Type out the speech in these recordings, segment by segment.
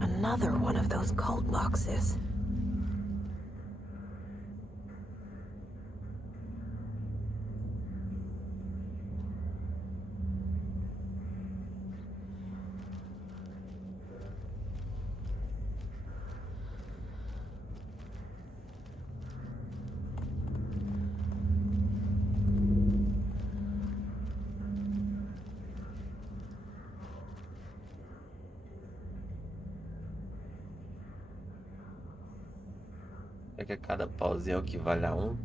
Another one of those cult boxes. É que a cada pauzinho é o que vale a um.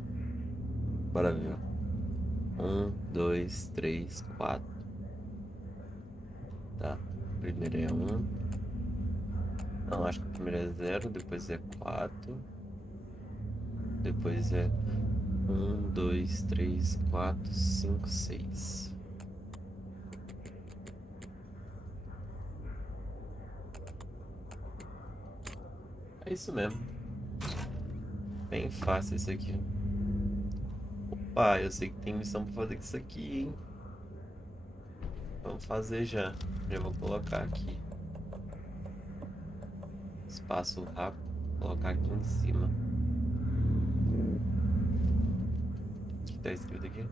Bora ver. 1, 2, 3, 4. Tá. Primeiro é 1. Não, acho que o primeiro é 0, depois é 4. Depois é 1, 2, 3, 4, 5, 6. É isso mesmo. Bem fácil isso aqui. Opa, eu sei que tem missão pra fazer com isso aqui, hein? Vamos fazer já. Já vou colocar aqui. Espaço rápido. Colocar aqui em cima. O que tá escrito aqui?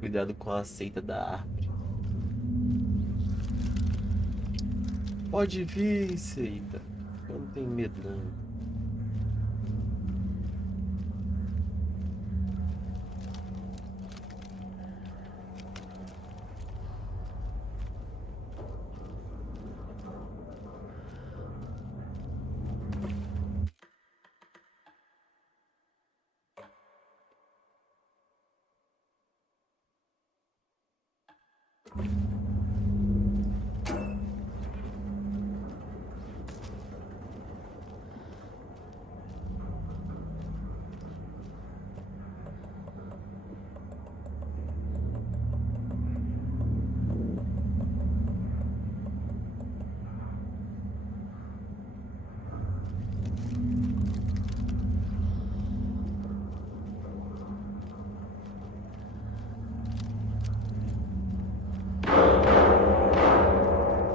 Cuidado com a seita da árvore. Pode vir, seita. Eu não tenho medo, não.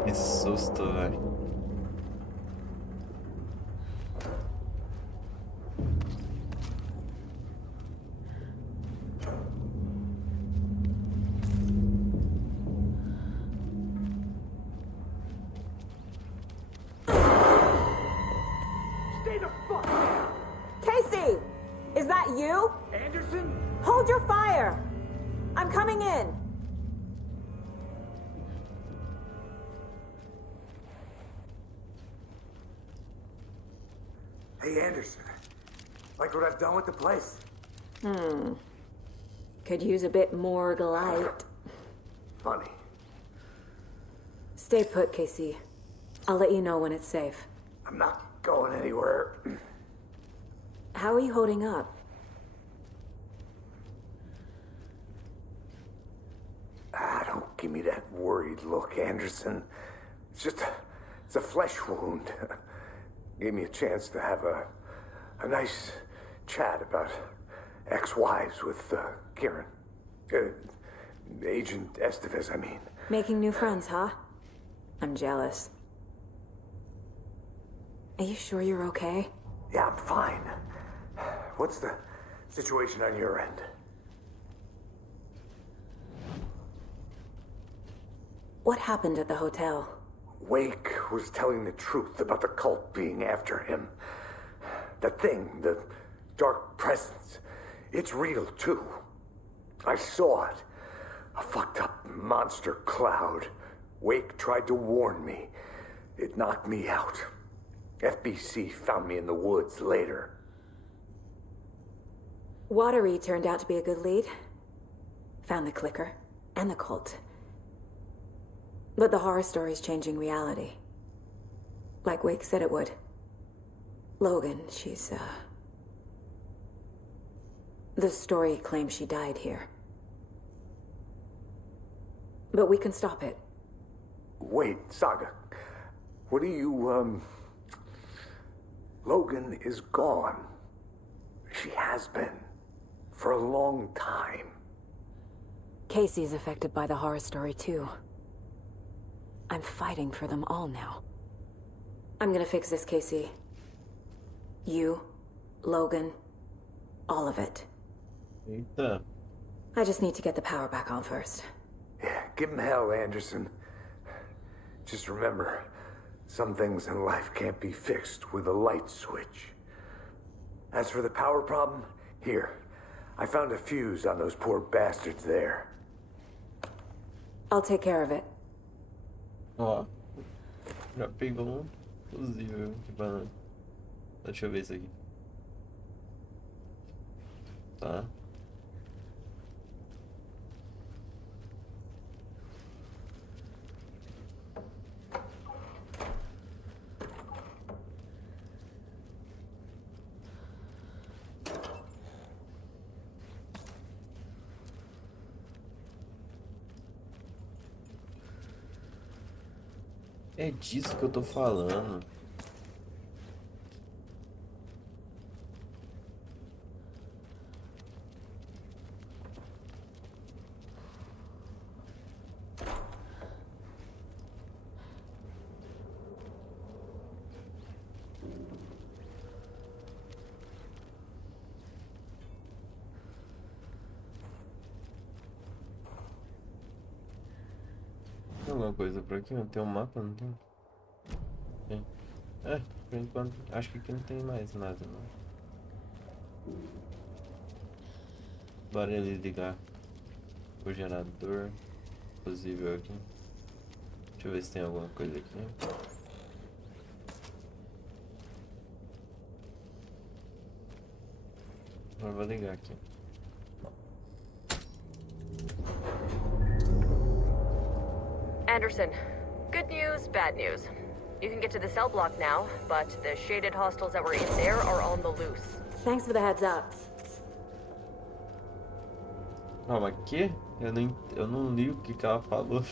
Que susto, velho. Stay the fuck down! Casey! Is that you? Anderson? Hold your fire! I'm coming in! Hey, Anderson. Like what I've done with the place? Could use a bit more light. Funny. Stay put, Casey. I'll let you know when it's safe. I'm not going anywhere. How are you holding up? Don't give me that worried look, Anderson. It's a flesh wound. Gave me a chance to have a nice chat about ex-wives with Kieran. Agent Estevez, I mean. Making new friends, huh? I'm jealous. Are you sure you're okay? Yeah, I'm fine. What's the situation on your end? What happened at the hotel? Wake was telling the truth about the cult being after him. That thing, the dark presence, it's real too. I saw it. A fucked up monster cloud. Wake tried to warn me. It knocked me out. FBC found me in the woods later. Watery turned out to be a good lead. Found the clicker and the cult. But the horror story's changing reality. Like Wake said it would. Logan, she's, the story claims she died here. But we can stop it. Wait, Saga. What do you, Logan is gone. She has been. For a long time. Casey's affected by the horror story, too. I'm fighting for them all now. I'm gonna fix this, Casey. You, Logan, all of it. Eita. I just need to get the power back on first. Yeah, give him hell, Anderson. Just remember, some things in life can't be fixed with a light switch. As for the power problem, here, I found a fuse on those poor bastards there. I'll take care of it. Ó. Já pegou um fusível de banana. Deixa eu ver isso aqui. Tá. É disso que eu tô falando. Tem alguma coisa por aqui? Não tem um mapa? Não tem? Tem. É, por enquanto, acho que aqui não tem mais nada, não. Bora ele ligar o gerador possível aqui. Deixa eu ver se tem alguma coisa aqui. Agora vou ligar aqui. Anderson, good news, bad news. You can get to the cell block now, but the shaded hostiles that were in there are on the loose. Thanks for the heads up. Calma, que? Eu não li o que ela falou.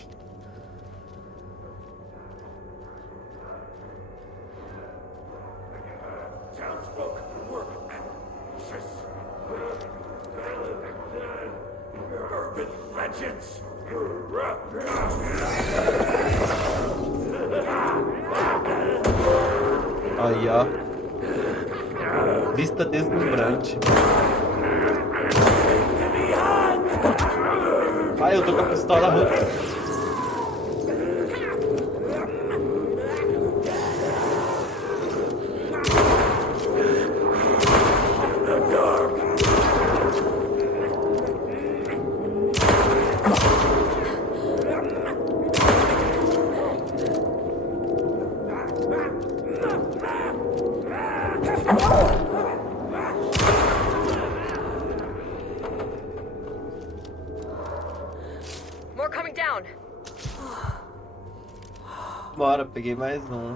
Townsfolk, work, urban legends. Aí, ó. Vista deslumbrante. Ai, eu tô com a pistola rota. More coming down. Bora, peguei mais um.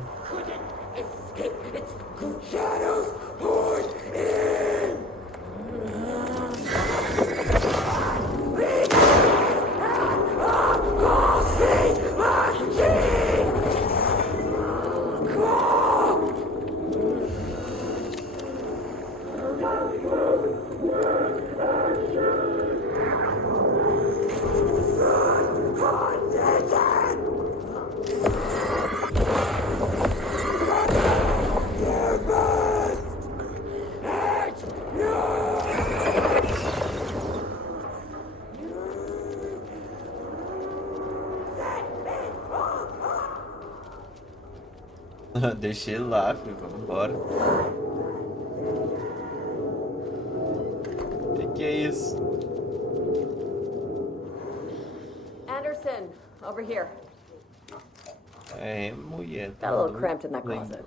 Deixei lá, filho. Vamos embora. Que é isso? Anderson, over here. É, mulher. Got a little cramped in that closet.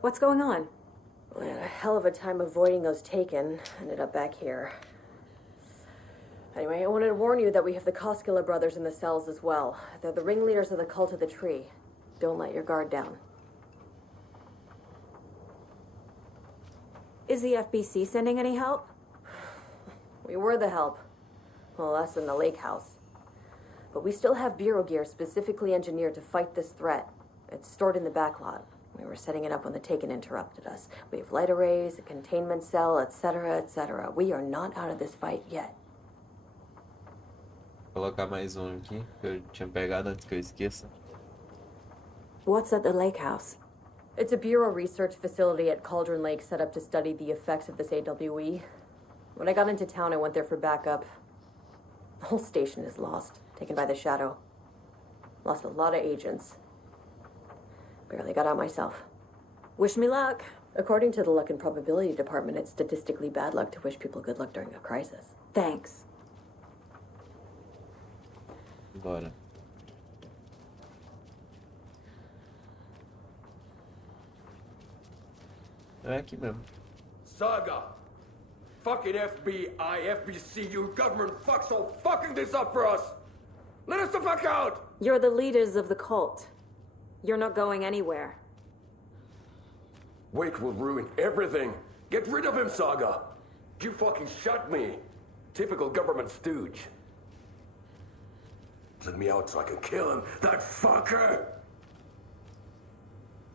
What's going on? We had a hell of a time avoiding those taken. Ended up back here. Anyway, I wanted to warn you that we have the Koskela brothers in the cells as well. They're the ringleaders of the Cult of the Tree. Don't let your guard down. Is the FBC sending any help? We were the help. Well, us in the lake house. But we still have Bureau gear specifically engineered to fight this threat. It's stored in the backlot. We were setting it up when the Taken interrupted us. We have light arrays, a containment cell, etc., etc. We are not out of this fight yet. Colocar mais um aqui, que eu tinha pegado antes que eu esqueça. What's at the lake house? It's a Bureau research facility at Cauldron Lake set up to study the effects of this AWE. When I got into town, I went there for backup. The whole station is lost, taken by the shadow. Lost a lot of agents. Barely got out myself. Wish me luck. According to the luck and probability department, it's statistically bad luck to wish people good luck during a crisis. Thanks. Bora. É aqui mesmo. Saga! Fucking FBI, FBC, you government fucks all fucking this up for us! Let us the fuck out! You're the leaders of the cult. You're not going anywhere. Wake will ruin everything. Get rid of him, Saga! You fucking shut me. Typical government stooge. Let me out so I can kill him, that fucker!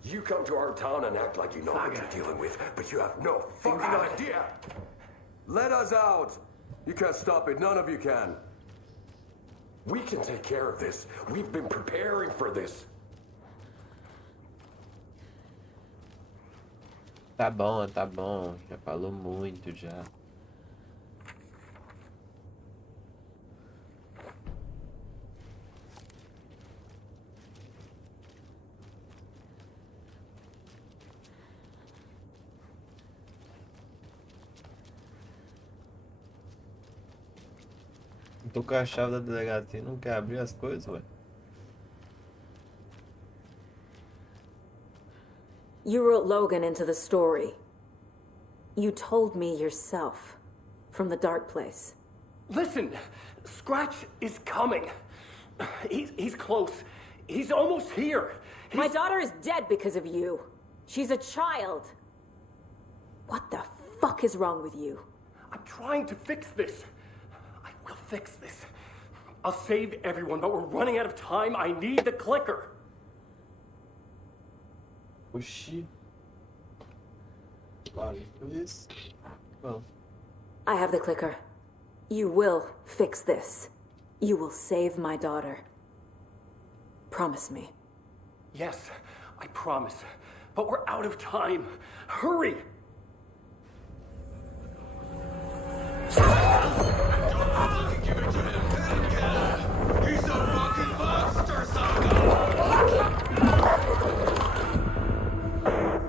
You come to our town and act like you know what you're dealing with, but you have no fucking idea! Let us out! You can't stop it, none of you can. We can take care of this. We've been preparing for this. Tá bom, tá bom. Já falou muito já. Tô com a chave da delegacia e não quer abrir as coisas, ué. You wrote Logan into the story. You told me yourself. From the dark place. Listen, Scratch is coming. He's close. He's almost here. My daughter is dead because of you. She's a child. What the fuck is wrong with you? I'm trying to fix this. I will fix this. I'll save everyone, but we're running out of time. I need the clicker. Oxi. Vale, isso. Bom. I have the clicker. You will fix this. You will save my daughter. Promise me. Yes, I promise. But we're out of time. Hurry! Give it to him! He's a fucking monster, Saga!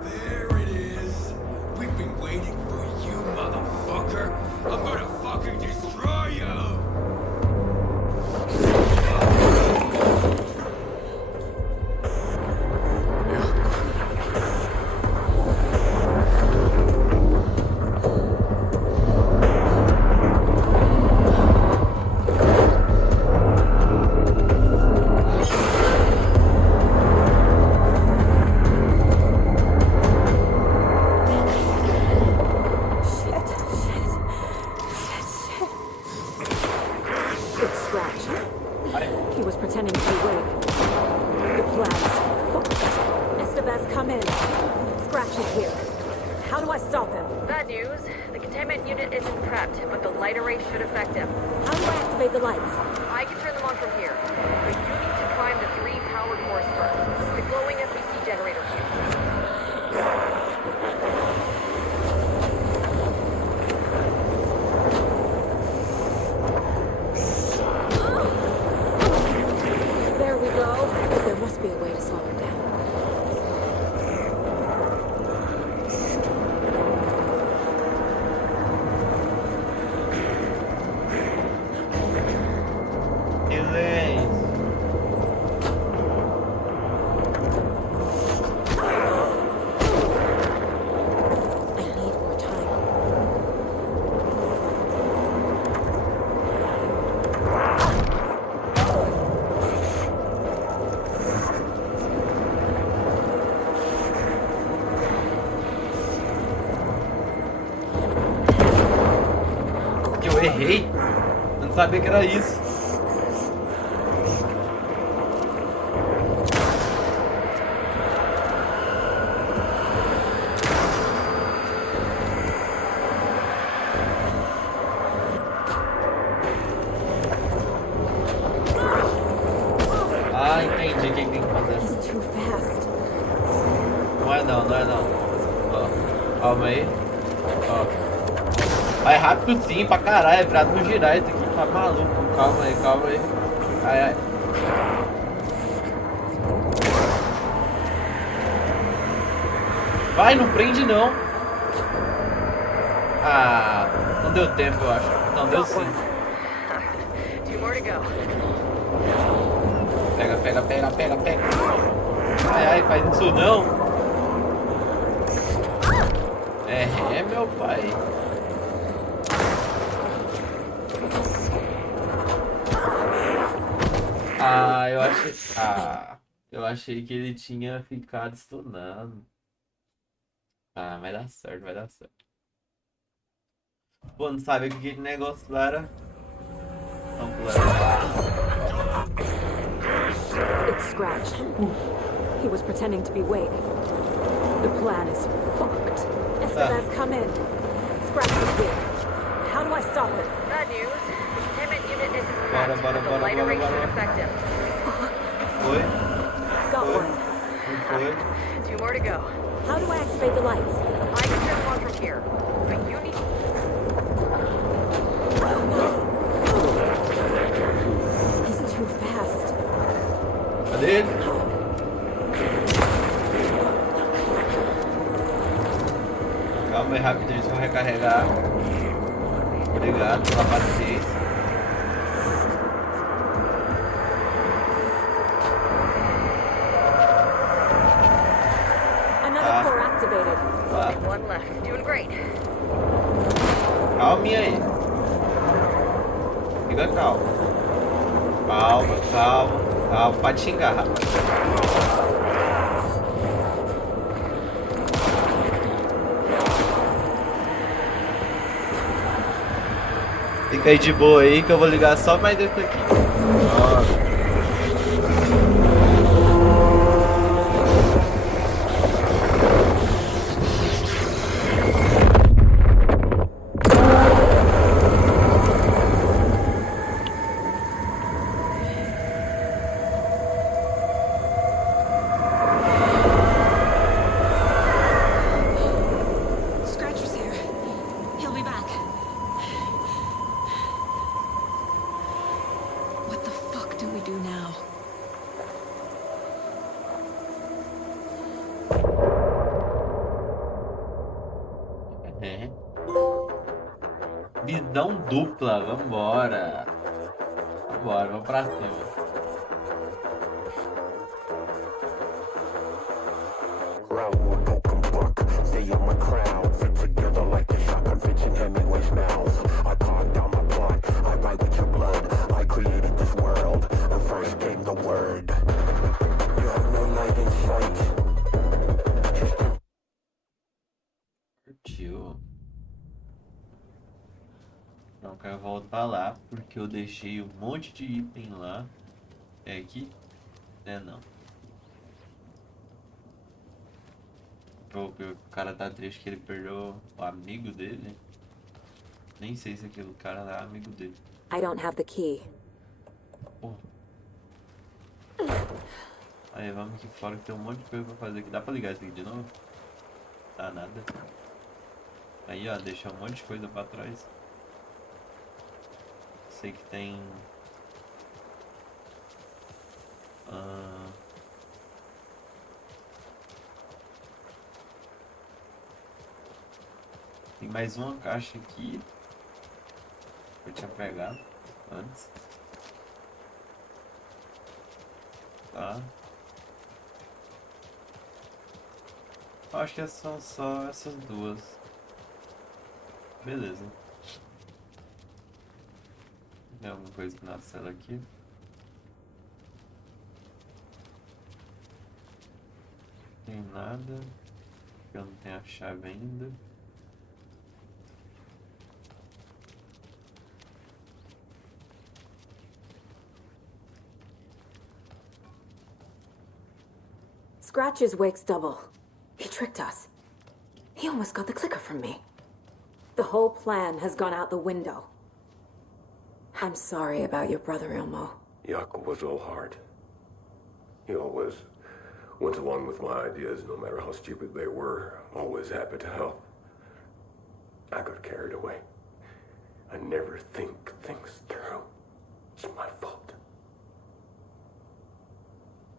There it is! We've been waiting for you, motherfucker! I'm gonna fucking destroy you! Errei. Eu não sabia que era isso. calma aí. Ó. Vai rápido sim, pra caralho. É pra não girar isso aqui, tá maluco. Calma aí, calma aí. Ai, ai. Vai, não prende não. Ah, não deu tempo, eu acho. Não, deu sim. Pega, pega, pega, pega, pega. Ai, ai, faz isso não. É, meu pai. Eu achei que ele tinha ficado stunado. Ah, vai dar certo, vai dar certo. Pô, não sabia que aquele negócio lá era. Vamos pular. It's Scratch. He was pretending to be Wake. The plan is fucked. Estevez, come in. Scratch is weak. How do I stop him? Bad news. The containment unit is Bora, detached, bora, but the bora, lighter bora, ray should bora. affect him. Foi? Got Foi? one. Não foi? 2 more to go. How do I activate the lights? I can turn one from here, but you need. He's too fast. Cadê ele? Calma aí, rapidinho, deixa eu recarregar. Obrigado pela paciência. Another core activated. Tá. One left. Doing great. Calminha aí. Fica calmo. Calma, calma, calma. Pode xingar, rapaz. Fica aí de boa aí que eu vou ligar só mais desse aqui. Nossa. Scratcher's here. He'll be back. What the fuck do we do now? É. Visão dupla, vambora. Vambora, vamos pra cima. Round open book, stay on my crown, fit together like the shotgun fits in Hemingway's mouth. I carved down my plot, I write with your blood. I created this world, and first came the word. You have no light in sight. Curtiu. Não quero voltar lá porque eu deixei um monte de item lá. É aqui? É não. O cara tá triste que ele perdeu o amigo dele. Nem sei se aquele cara é amigo dele. I don't have the key. Porra. Aí vamos aqui fora que tem um monte de coisa pra fazer aqui. Dá pra ligar isso aqui de novo? Tá nada. Aí ó, deixa um monte de coisa pra trás. Sei que tem... Tem mais uma caixa aqui. Eu tinha pegado antes. Tá. Acho que são só essas duas. Beleza. Tem alguma coisa na cela aqui? Tem nada. Eu não tenho a chave ainda. Scratch is Wake's double. He tricked us. He almost got the clicker from me. The whole plan has gone out the window. I'm sorry about your brother, Ilmo. Yaakov was all heart. He always went along with my ideas, no matter how stupid they were. Always happy to help. I got carried away. I never think things through. It's my fault.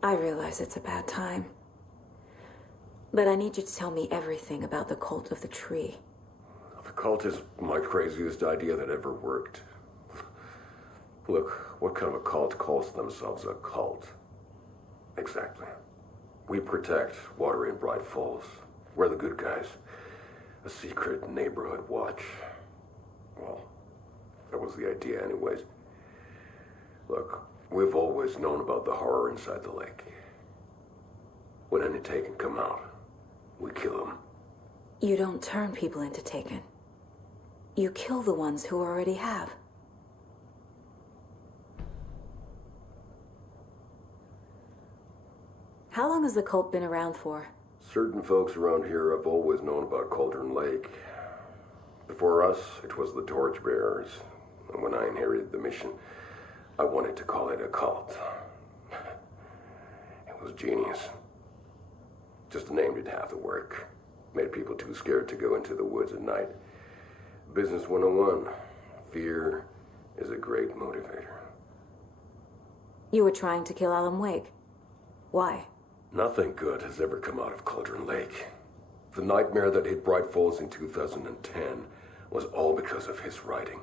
I realize it's a bad time. But I need you to tell me everything about the cult of the tree. The cult is my craziest idea that ever worked. Look, what kind of a cult calls themselves a cult? Exactly. We protect Water in Bright Falls. We're the good guys. A secret neighborhood watch. Well, that was the idea anyways. Look, we've always known about the horror inside the lake. When any Taken come out, we kill them. You don't turn people into Taken. You kill the ones who already have. How long has the cult been around for? Certain folks around here have always known about Cauldron Lake. Before us, it was the Torchbearers. And when I inherited the mission, I wanted to call it a cult. It was genius. Just the name did half the work. Made people too scared to go into the woods at night. Business 101. Fear is a great motivator. You were trying to kill Alan Wake. Why? Nothing good has ever come out of Cauldron Lake. The nightmare that hit Bright Falls in 2010 was all because of his writing.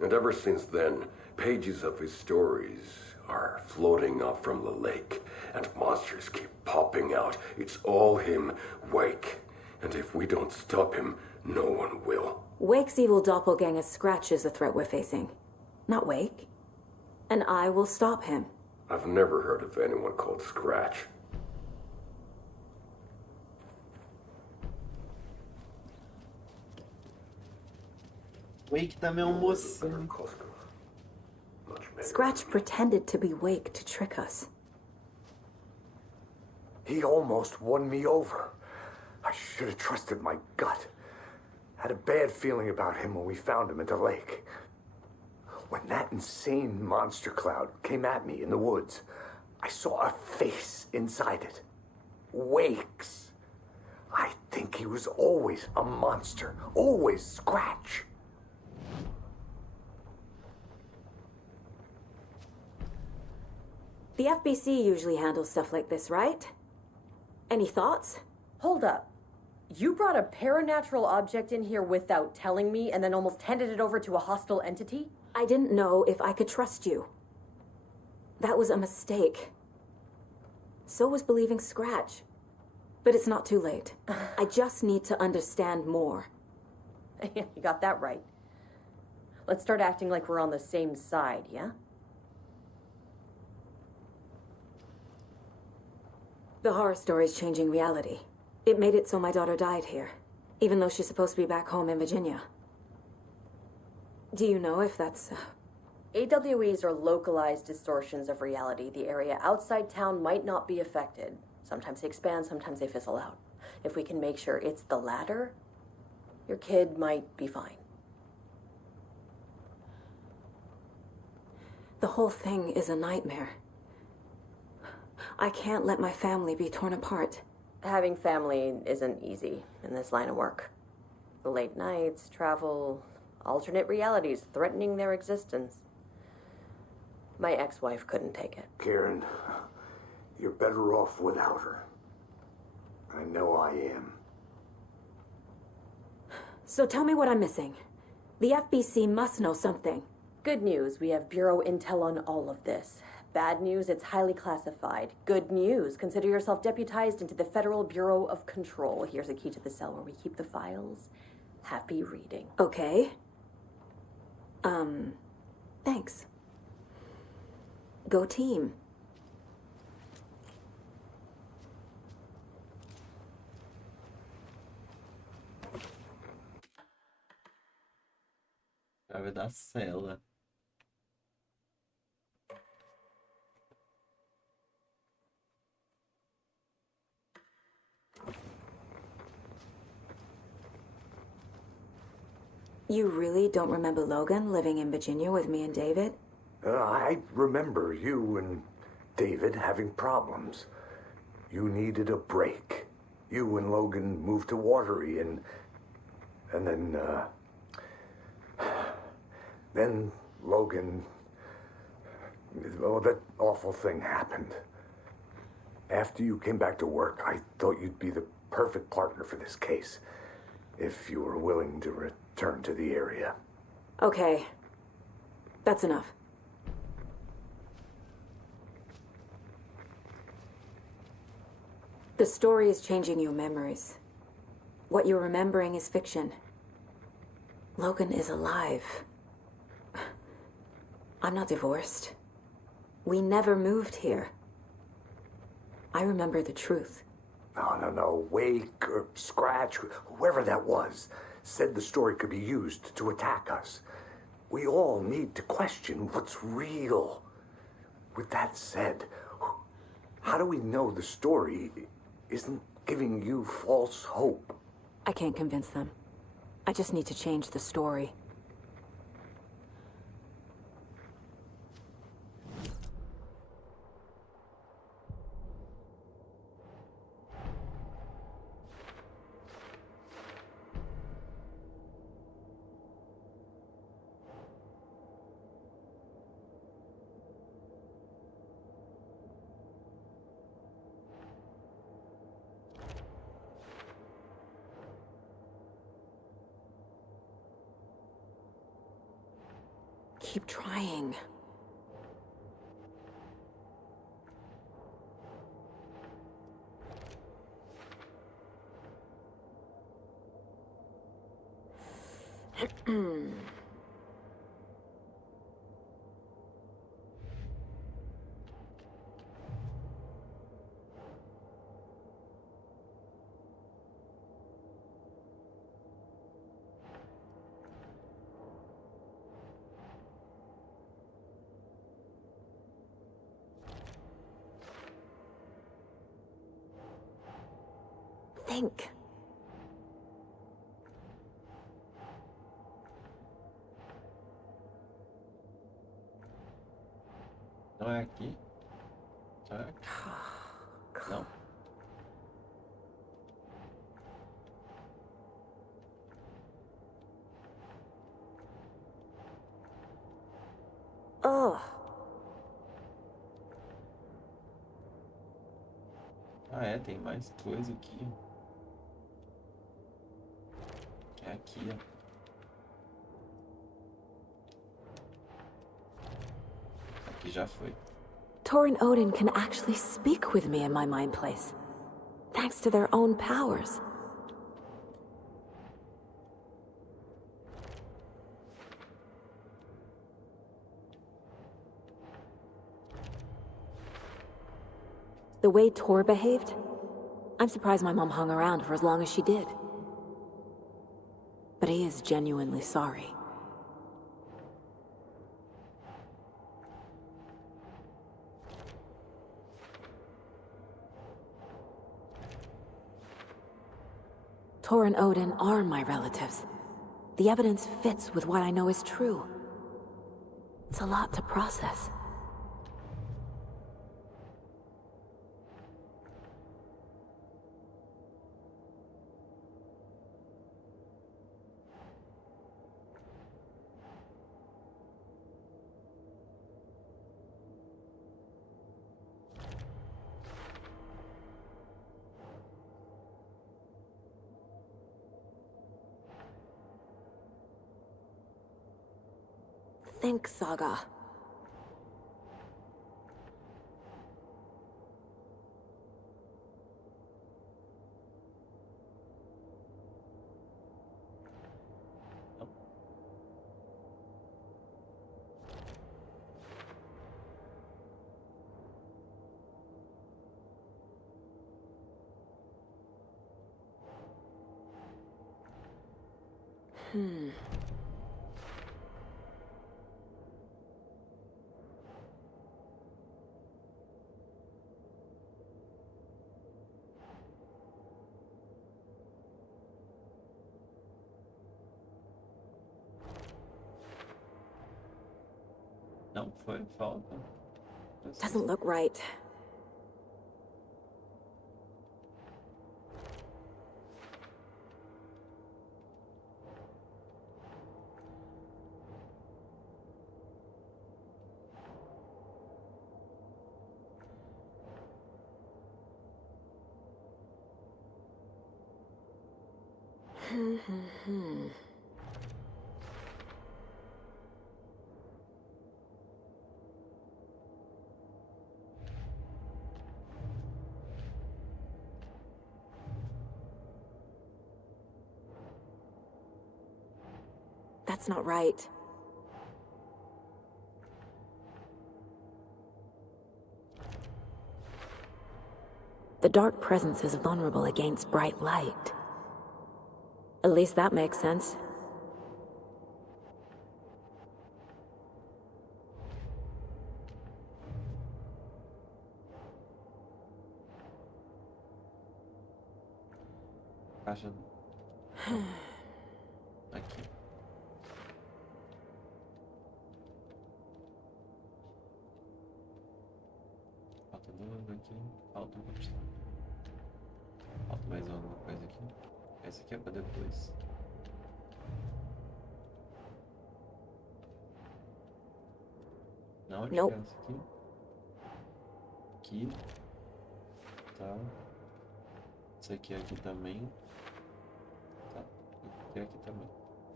And ever since then, pages of his stories are floating up from the lake, and monsters keep popping out. It's all him, Wake. And if we don't stop him, no one will. Wake's evil doppelganger Scratch is the threat we're facing, not Wake. And I will stop him. I've never heard of anyone called Scratch. Wake também é um mocinho. Scratch pretended to be Wake to trick us. He almost won me over. I should have trusted my gut. Had a bad feeling about him when we found him at the lake. When that insane monster cloud came at me in the woods, I saw a face inside it. Wake's. I think he was always a monster. Always Scratch. The FBC usually handles stuff like this, right? Any thoughts? Hold up. You brought a paranatural object in here without telling me and then almost handed it over to a hostile entity? I didn't know if I could trust you. That was a mistake. So was believing Scratch. But it's not too late. I just need to understand more. You got that right. Let's start acting like we're on the same side, yeah? The horror story's changing reality. It made it so my daughter died here, even though she's supposed to be back home in Virginia. Do you know if that's... AWEs are localized distortions of reality. The area outside town might not be affected. Sometimes they expand, sometimes they fizzle out. If we can make sure it's the latter, your kid might be fine. The whole thing is a nightmare. I can't let my family be torn apart. Having family isn't easy in this line of work. The late nights, travel, alternate realities threatening their existence. My ex-wife couldn't take it. Karen, you're better off without her. I know I am. So tell me what I'm missing. The FBC must know something. Good news, we have Bureau intel on all of this. Bad news, it's highly classified. Good news, consider yourself deputized into the Federal Bureau of Control. Here's a key to the cell where we keep the files. Happy reading. Okay. Thanks. Go team. Chave da cela. You really don't remember Logan living in Virginia with me and David? I remember you and David having problems. You needed a break. You and Logan moved to Watery, and And then Logan, well, that awful thing happened. After you came back to work, I thought you'd be the perfect partner for this case, if you were willing to return to the area. Okay. That's enough. The story is changing your memories. What you're remembering is fiction. Logan is alive. I'm not divorced. We never moved here. I remember the truth. No. Wake or Scratch, whoever that was, said the story could be used to attack us. We all need to question what's real. With that said, how do we know the story isn't giving you false hope? I can't convince them. I just need to change the story. Keep trying. Think. Não é aqui? Será? Não. Ugh. Ah, é, tem mais coisa aqui. É aqui, ó. Aqui já foi. Tor and Odin can actually speak with me in my mind place, thanks to their own powers. The way Tor behaved, I'm surprised my mom hung around for as long as she did. But he is genuinely sorry. Tor and Odin are my relatives. The evidence fits with what I know is true. It's a lot to process. Think, Saga. Não foi, falta. Doesn't look right. That's not right. The dark presence is vulnerable against bright light. At least that makes sense. Caixa. Aqui. Falta duas aqui. Falta uma questão. Falta mais alguma coisa aqui. Essa aqui é pra depois. Não, Nope. essa aqui. Aqui. Tá. Isso aqui também. Tá. Aqui também.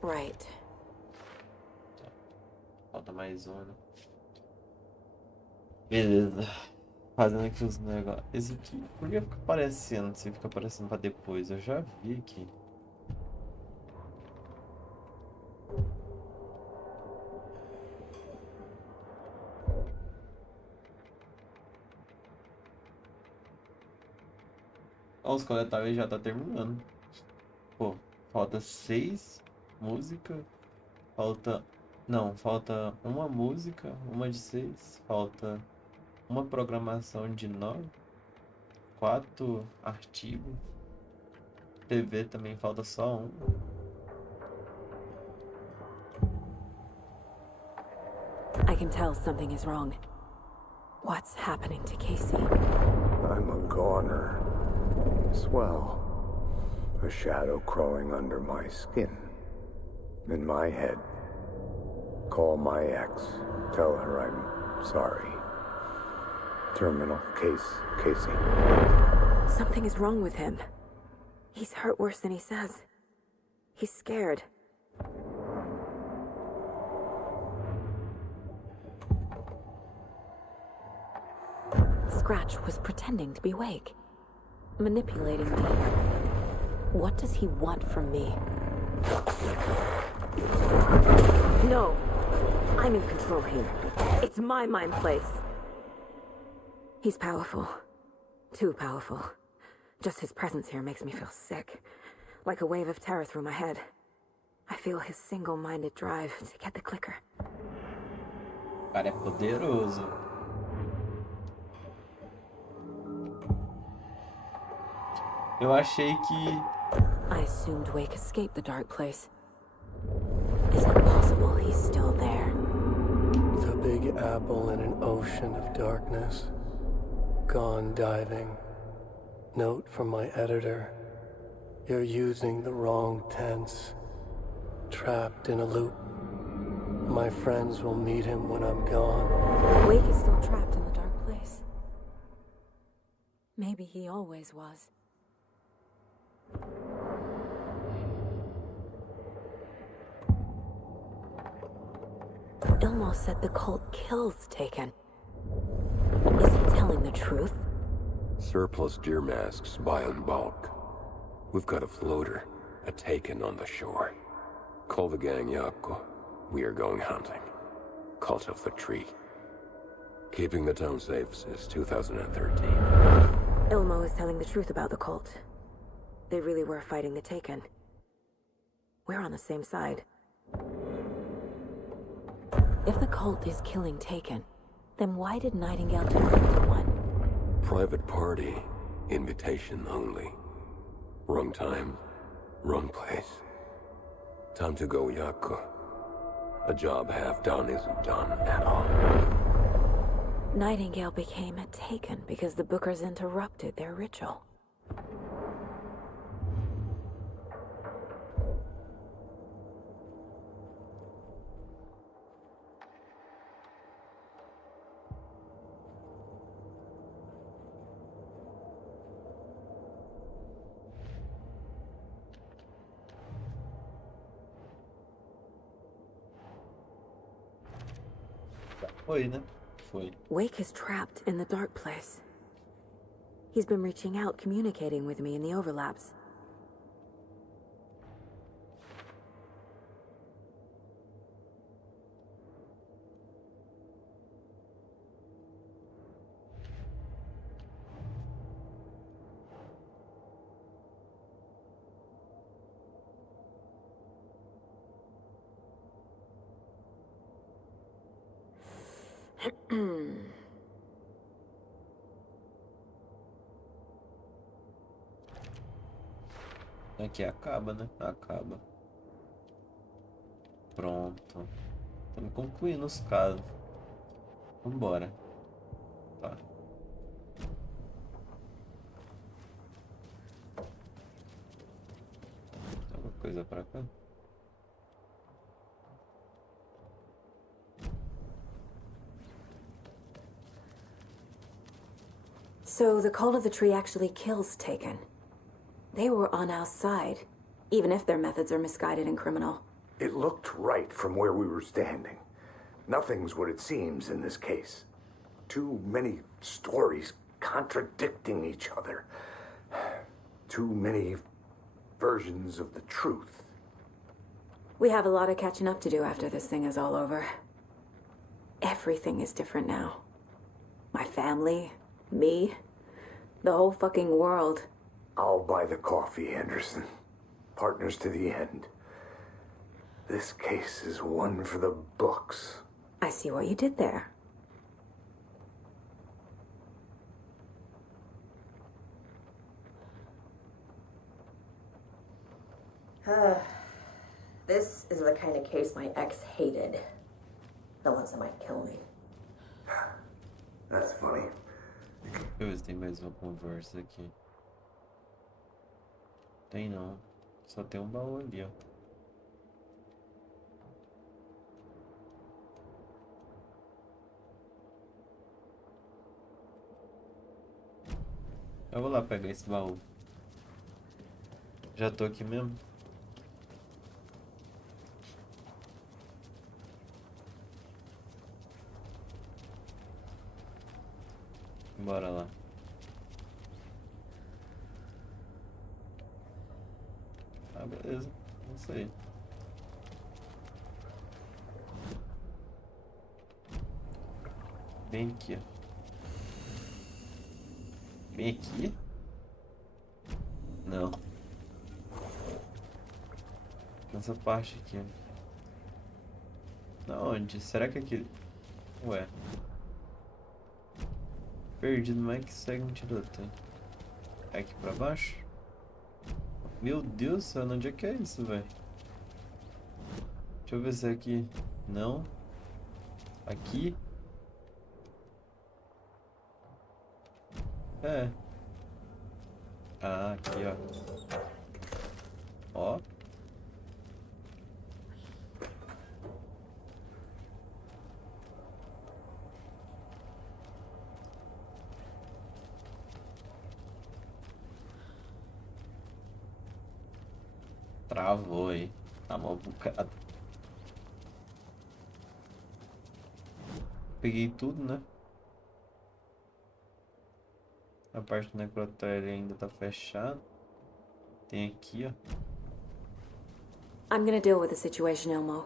Right. Tá. Falta mais uma. Beleza. Fazendo aqui os negócios. Esse aqui, por que fica aparecendo? Se fica aparecendo pra depois. Eu já vi aqui. Ó, os coletáveis já tá terminando. Pô, falta 6 músicas. Falta. Não, falta uma música, uma de 6. Falta uma programação de 9. 4 artigos. TV também falta só um. I can tell something is wrong. What's happening to Casey? I'm a goner. Swell. A shadow crawling under my skin. In my head. Call my ex. Tell her I'm sorry. Terminal case, Casey. Something is wrong with him. He's hurt worse than he says. He's scared. Scratch was pretending to be awake. Manipulating me. What does he want from me? No. I'm in control here. It's my mind place. He's powerful. Too powerful. Just his presence here makes me feel sick. Like a wave of terror through my head. I feel his single-minded drive to get the clicker. O cara é poderoso. Eu achei que... I assumed Wake escaped the dark place. Is it possible he's still there? The Big Apple in an ocean of darkness. Gone diving. Note from my editor. You're using the wrong tense. Trapped in a loop. My friends will meet him when I'm gone. Wake is still trapped in the dark place. Maybe he always was. Ilmo said the cult kills Taken. Is he telling the truth? Surplus deer masks buy in bulk. We've got a floater, a Taken on the shore. Call the gang Yako. We are going hunting. Cult of the Tree. Keeping the town safe since 2013. Ilmo is telling the truth about the cult. They really were fighting the Taken. We're on the same side. If the cult is killing Taken, then why did Nightingale turn into one? Private party. Invitation only. Wrong time. Wrong place. Time to go, Yako. A job half done isn't done at all. Nightingale became a Taken because the Bookers interrupted their ritual. Foi, né? Foi. Wake is trapped in the dark place. He's been reaching out, communicating with me in the overlaps. Aqui acaba, né? Acaba. Pronto. Estamos concluindo os casos. Vambora. Tá. Tem alguma coisa pra cá? So the cult of the tree actually kills Taken. They were on our side, even if their methods are misguided and criminal. It looked right from where we were standing. Nothing's what it seems in this case. Too many stories contradicting each other. Too many versions of the truth. We have a lot of catching up to do after this thing is all over. Everything is different now. My family, me, the whole fucking world. I'll buy the coffee, Anderson. Partners to the end. This case is one for the books. I see what you did there. This is the kind of case my ex hated. The ones that might kill me. That's funny. Deixa eu ver se tem mais uma conversa aqui. Tem não. Só tem um baú ali, ó. Eu vou lá pegar esse baú. Já tô aqui mesmo. Bora lá. Ah, beleza. Não sei. Bem aqui, ó. Bem aqui? Não. Nessa parte aqui. Na onde? Será que aqui... Ué. Perdido, mas é que segue um tiroteio. É aqui pra baixo? Meu Deus do céu, onde é que é isso, velho? Deixa eu ver se é aqui. Não. Aqui? É. Ah, aqui, ó. Ó. Travou aí. Tá mal bocado. Peguei tudo, né? A parte do necrotério ainda tá fechada. Tem aqui, ó. I'm gonna deal with the situation, Ilmo.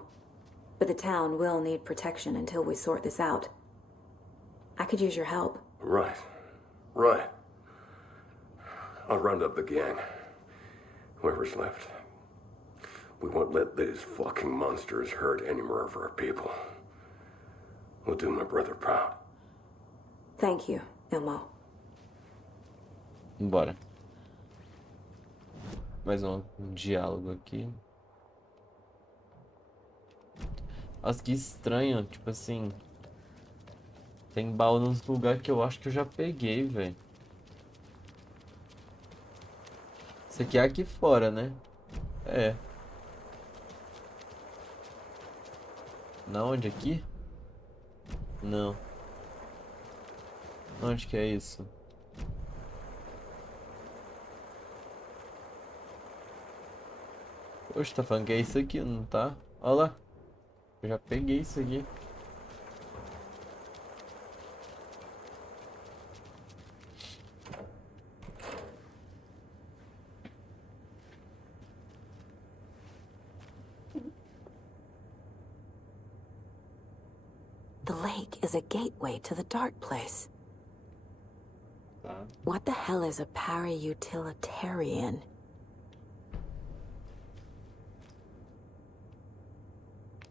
But the town will need protection until we sort this out. I could use your help. Right. Right. I'll round up the gang. Whoever's left. We won't let these fucking monsters hurt any more of our people. We'll do my brother proud. Thank you, Ilmo. Bora. Mais um diálogo aqui. Nossa, que estranho. Tipo assim... Tem baú nos lugares que eu acho que eu já peguei, velho. Isso aqui é aqui fora, né? É. Na onde? Aqui? Não. Onde que é isso? Poxa, tá falando que é isso aqui, não tá? Olha lá. Eu já peguei isso aqui. Wake is a gateway to the dark place. Tá. What the hell is a para-utilitarian?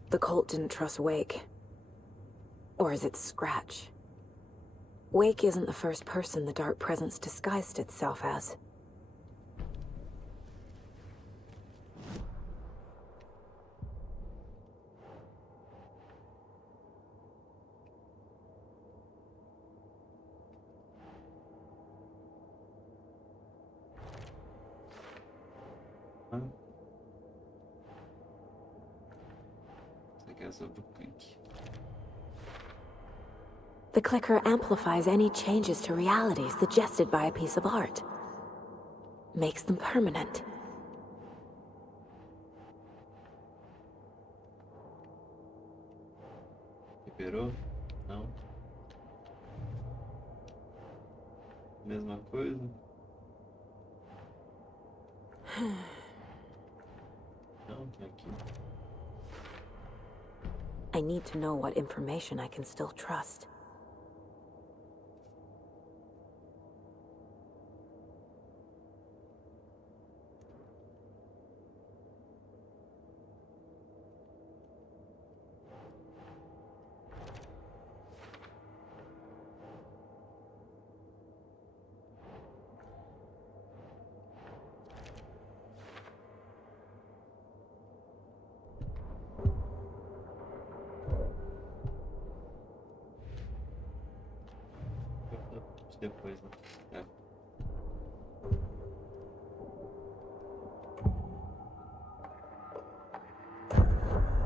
The cult didn't trust Wake. Or is it Scratch? Wake isn't the first person the Dark Presence disguised itself as. Ah. Isso aqui é sobre o clique. The clicker amplifies any changes to reality suggested by a piece of art. Makes them permanent. Liberou? Não. Mesma coisa? Não, aqui. I need to know what information I can still trust. Depois, né?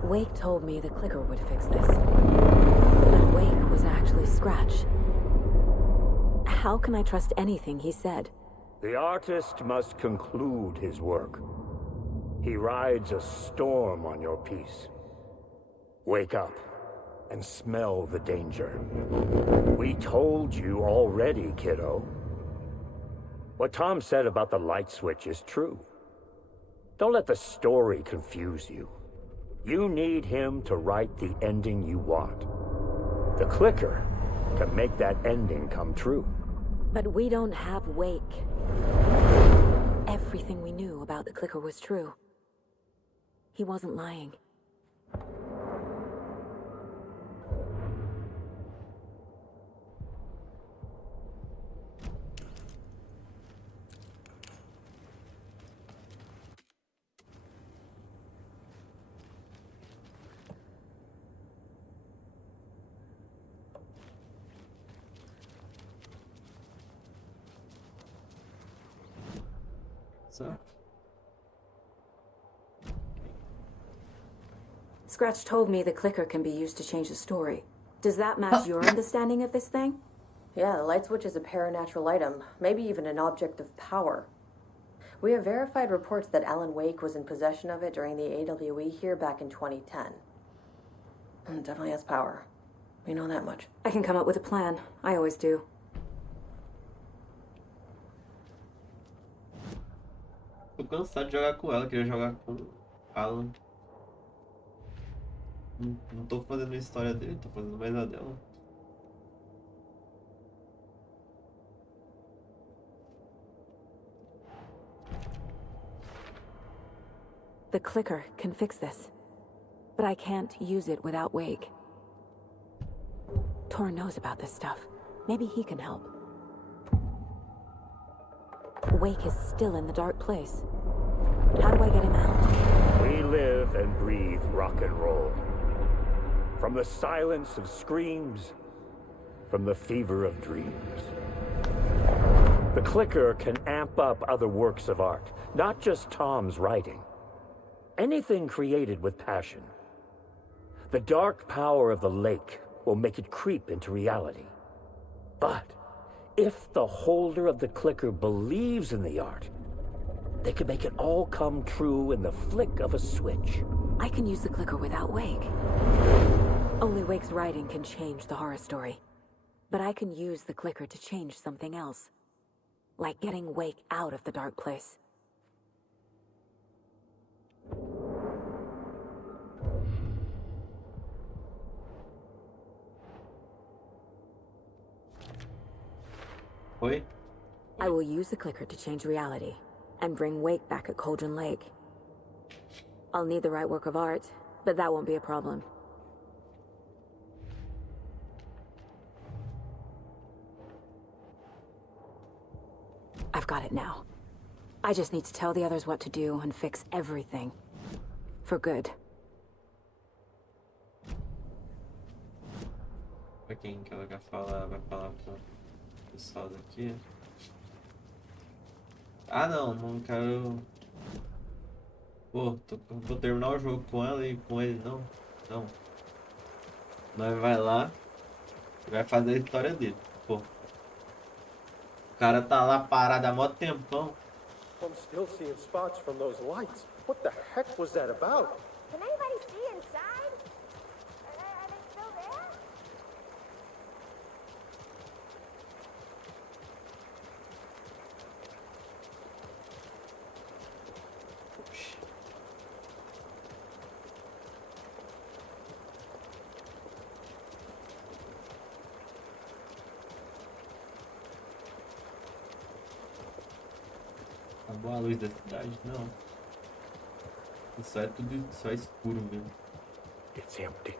Wake told me the clicker would fix this. But Wake was actually Scratch. How can I trust anything he said? The artist must conclude his work. He rides a storm on your piece. Wake up and smell the danger. We told you already, kiddo. What Tom said about the light switch is true. Don't let the story confuse you. You need him to write the ending you want. The clicker can make that ending come true. But we don't have Wake. Everything we knew about the clicker was true. He wasn't lying. So. Scratch told me the clicker can be used to change the story. Does that match your understanding of this thing? Yeah, the light switch is a paranatural item, maybe even an object of power. We have verified reports that Alan Wake was in possession of it during the AWE here back in 2010. It definitely has power. We know that much. I can come up with a plan. I always do. Tô cansado de jogar com ela, queria jogar com Alan. Não tô fazendo a história dele, tô fazendo mais a dela. The clicker can fix this. But I can't use it without Wake. Tor knows about this stuff. Maybe he can help. Wake is still in the dark place. How do I get him out? We live and breathe rock and roll. From the silence of screams, from the fever of dreams. The clicker can amp up other works of art, not just Tom's writing. Anything created with passion. The dark power of the lake will make it creep into reality. But if the holder of the clicker believes in the art, they can make it all come true in the flick of a switch. I can use the clicker without Wake. Only Wake's writing can change the horror story. But I can use the clicker to change something else. Like getting Wake out of the dark place. Oi? I will use the clicker to change reality and bring Wake back at Cauldron Lake. I'll need the right work of art, but that won't be a problem. I've got it now. I just need to tell the others what to do and fix everything. For good. Pra quem que ela quer falar, vai falar pro pessoal daqui. Ah não, não quero. Pô, vou terminar o jogo com ela e com ele não. Não. Nós vai lá e vai fazer a história dele. Pô. O cara tá lá parado há mó tempão. I'm still seeing spots from those lights. What the heck was that about? Can anybody see inside? Are they still there? Acabou a luz da cidade? Não. Isso é tudo só escuro mesmo. It's empty.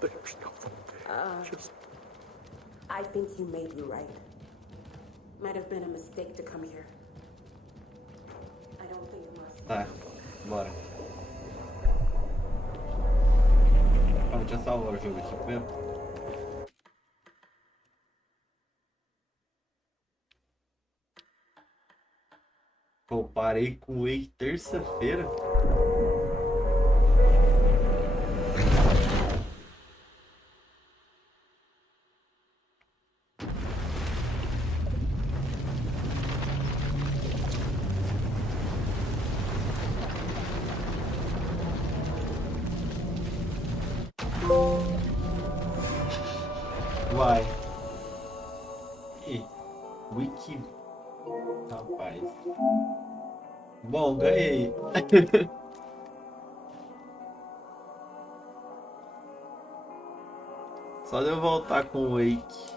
There's nothing there. Just I think you may be right. Might have been a mistake to come here. I don't think Marcy. Tá, bora. Ah, deixa eu salvar o jogo aqui mesmo. Pô, parei com o Wake terça-feira. Vai. Ih, Wiki. Rapaz. Bom, ganhei. Só de eu voltar com o Wake.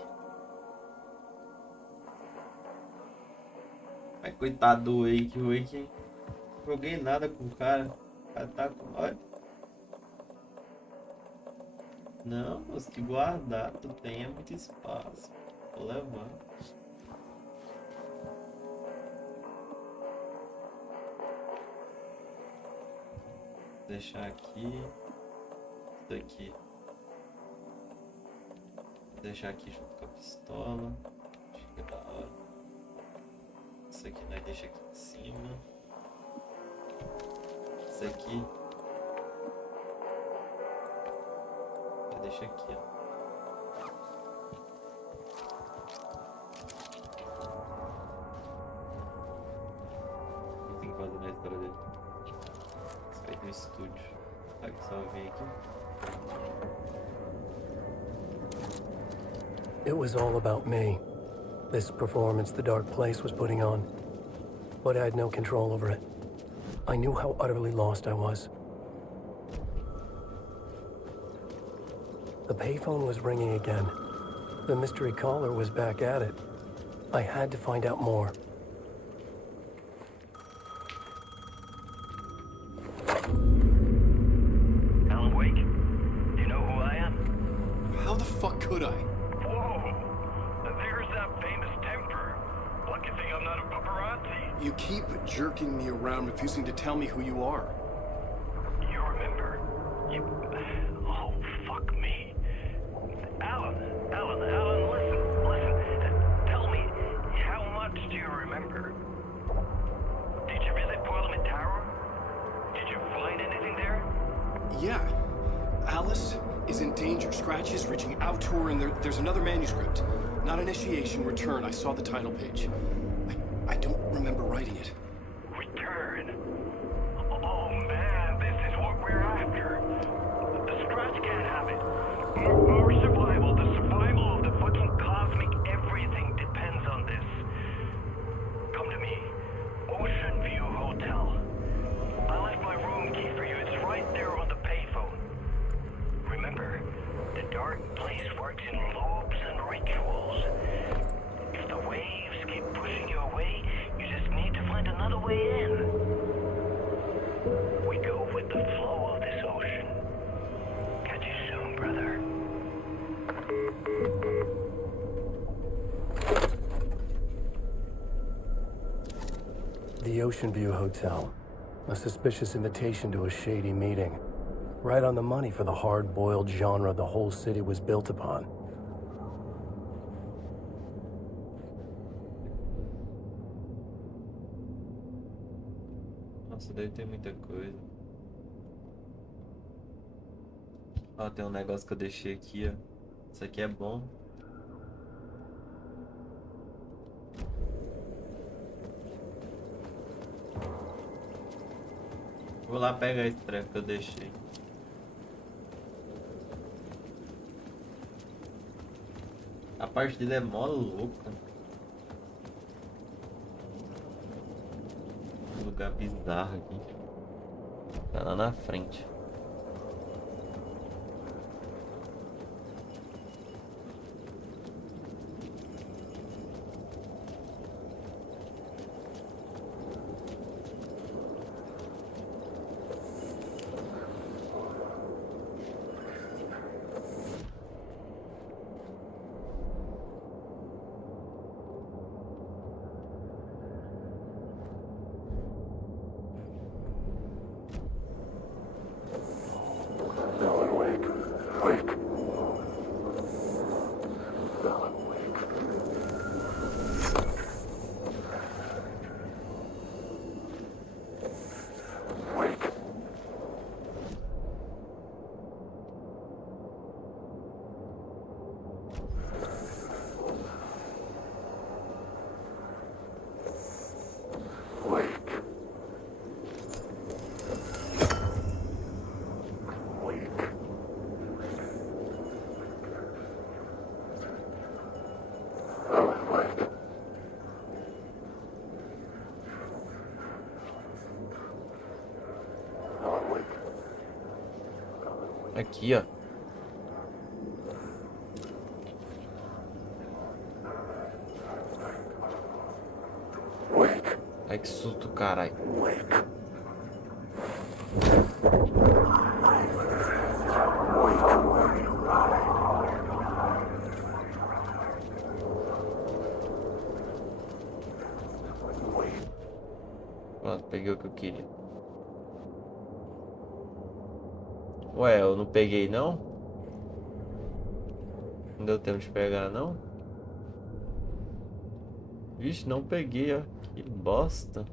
Ai, coitado do Wake. O Wake. Não joguei nada com o cara. O cara tá com. Olha. Não, consegui guardar. Tu tem muito espaço. Vou levar. Vou deixar aqui. Isso daqui. Vou deixar aqui junto com a pistola. Acho que é da hora. Isso aqui nós deixa aqui em cima. Isso aqui. Deixa aqui, ó. O que tem que fazer na história dele? Sair do estúdio. Tá, que só vem aqui. It was all about me. This performance the Dark Place was putting on. But I had no control over it. I knew how utterly lost I was. The payphone was ringing again. The mystery caller was back at it. I had to find out more. Alan Wake? Do you know who I am? How the fuck could I? Whoa! There's that famous temper. Lucky thing I'm not a paparazzi. You keep jerking me around, refusing to tell me who you are. You remember? Oh, fuck me. Alan, listen. Tell me, how much do you remember? Did you visit Parliament Tower? Did you find anything there? Yeah. Alice is in danger. Scratch is reaching out to her, and there's another manuscript. Not initiation, return. I saw the title page. I don't remember writing it. Return? Oh man, this is what we're after. The Scratch can't have it. Our survival, the survival of the fucking cosmic everything depends on this. Come to me. Ocean View Hotel. I left my room key for you. It's right there on the payphone. Remember, the Dark Place works in loops and rituals. the Ocean View Hotel. A suspicious invitation to a shady meeting. Right on the money for the hard-boiled genre the whole city was built upon. Nossa, deve ter muita coisa. Ó, tem um negócio que eu deixei aqui, ó. Isso aqui é bom. Vou lá pegar esse treco que eu deixei. A parte dele é mó louca. Um lugar bizarro aqui. Tá lá na frente. Aqui, ó. Ai, que susto, caralho. Pronto, peguei o que eu queria. Ué, eu não peguei, não? Não deu tempo de pegar, não? Vixe, não peguei, ó. Que bosta.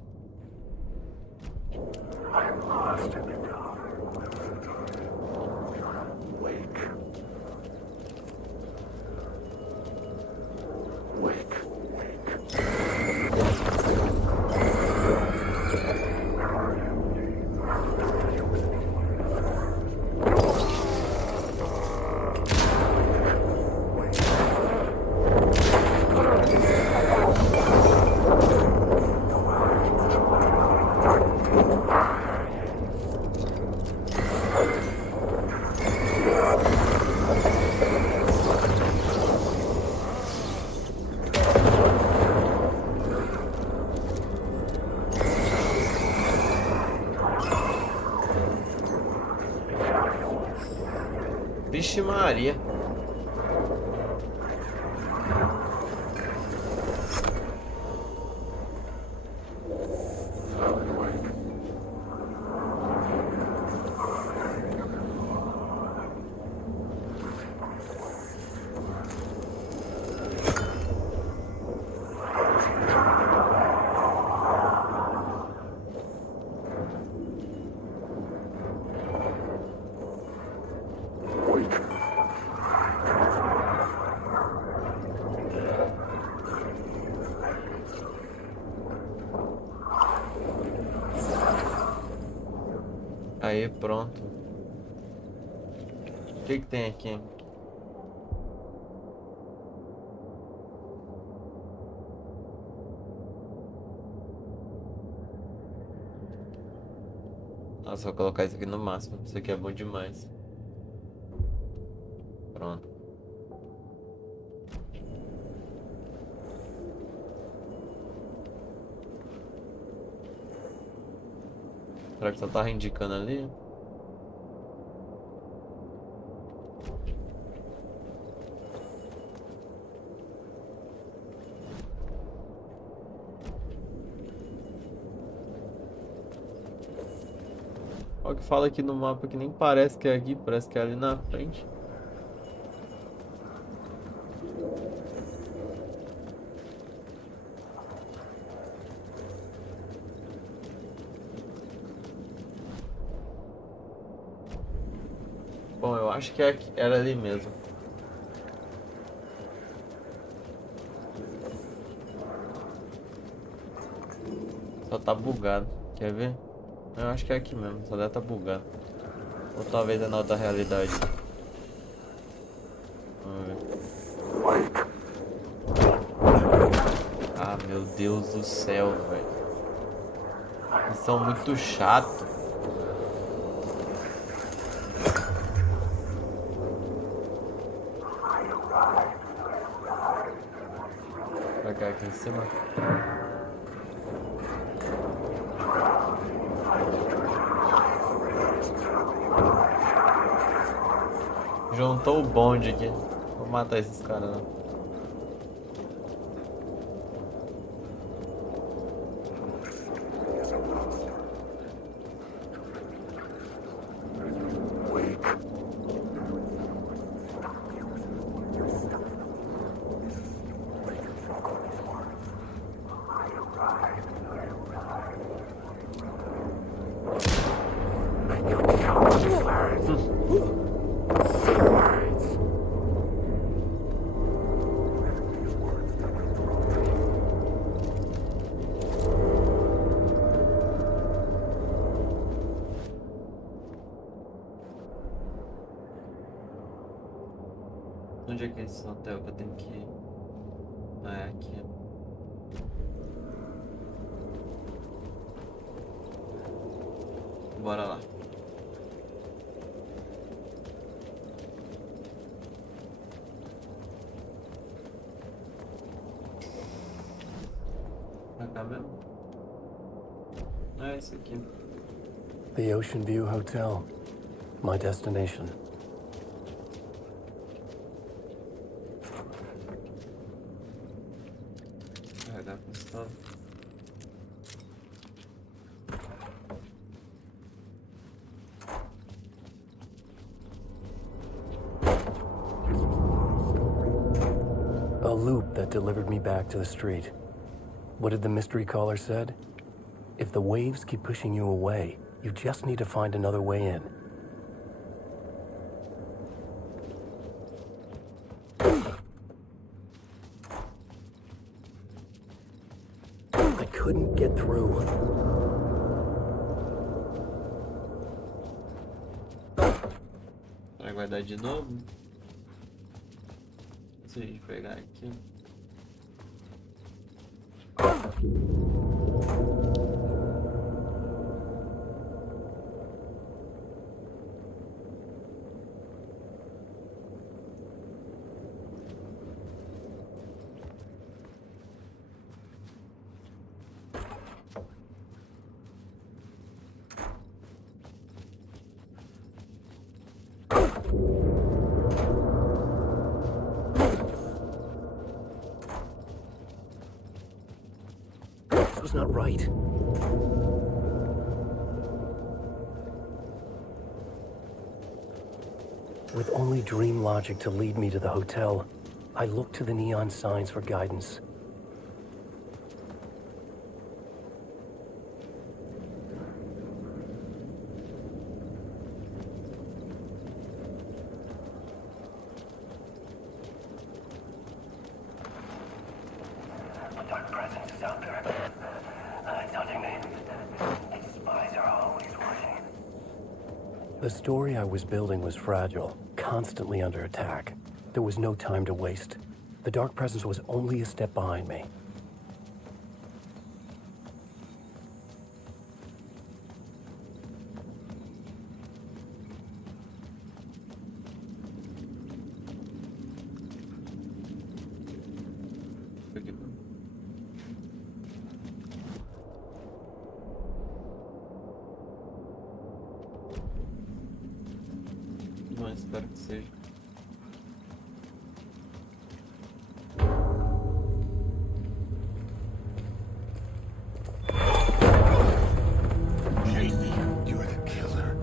Vixe Maria. Aí, pronto. O que tem aqui? Nossa, vou colocar isso aqui no máximo. Isso aqui é bom demais. Pronto. Será que só tava indicando ali? que fala aqui no mapa que nem parece que é aqui, parece que é ali na frente. Bom, eu acho que era ali mesmo. Só tá bugado. Quer ver? Eu acho que é aqui mesmo. Só deve tá bugado. Ou talvez é na outra realidade. Vamos ver. Ah, meu Deus do céu, velho. Eles são muito chatos. Pra cá, aqui em cima. Juntou o bonde aqui. Vou matar esses caras, não. Onde é que é esse hotel que eu tenho que ir? Ah, é aqui. Bora lá. Pra cá mesmo? É esse aqui. The Ocean View Hotel. My destination. Carregar a pistola. A loop that delivered me back to the street. What did the mystery caller said? If the waves keep pushing you away, you just need to find another way in. I couldn't get through. Pra guardar de novo. Se a gente pegar aqui. This was not right. With only dream logic to lead me to the hotel, I looked to the neon signs for guidance. A dark presence is out there. It's hunting me. Its spies are always watching. The story I was building was fragile, constantly under attack. There was no time to waste. The dark presence was only a step behind me. Não, espero que seja. Casey, you're the killer.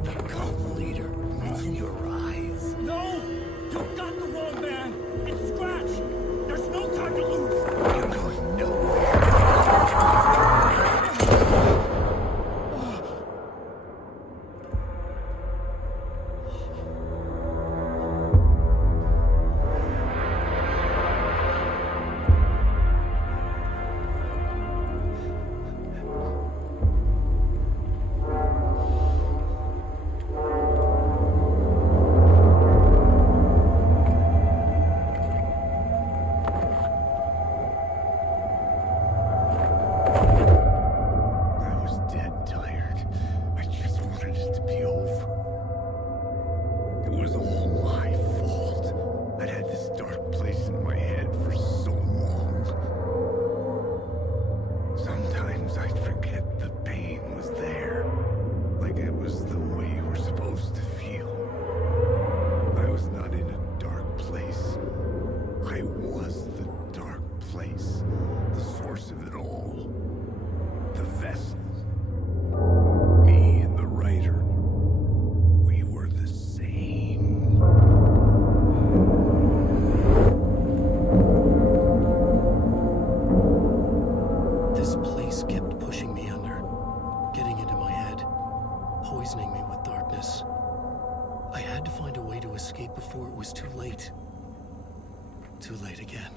was all my fault. I'd had this dark place in my head for so long. Sometimes I'd forget the pain was there. Like it was the way you were supposed to feel. I was not in a dark place. I was the dark place. The source of it all. The vessel. Me and the writer. We were the same. This place kept pushing me under, getting into my head, poisoning me with darkness. I had to find a way to escape before it was too late. Too late again.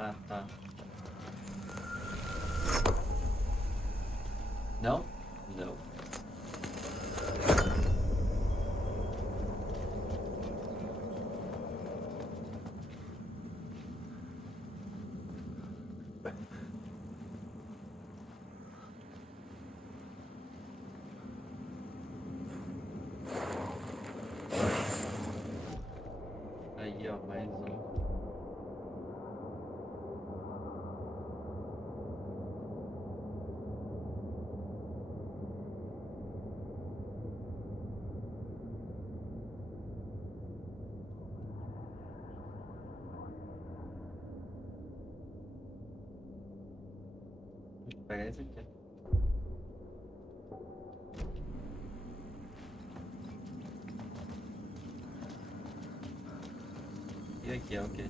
Ah, tá. Não? Não. Aí, ó, mais um. Vou pegar esse aqui. E aqui é o quê?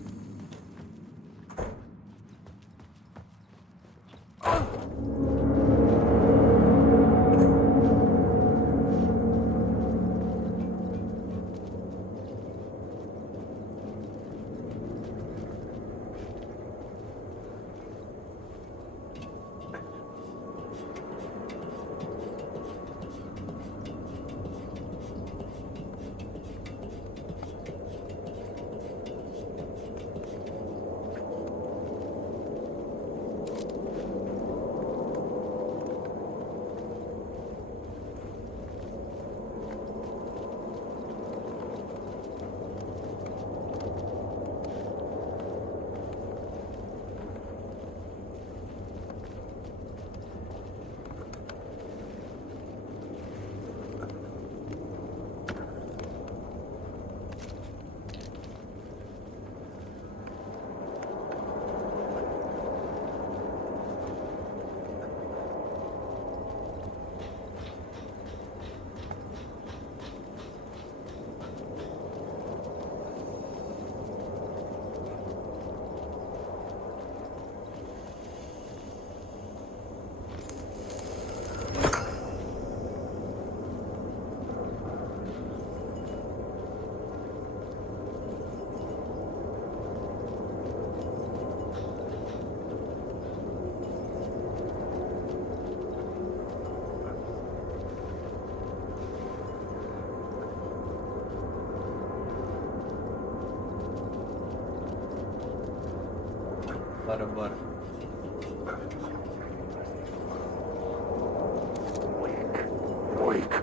Bora, bora. Wake.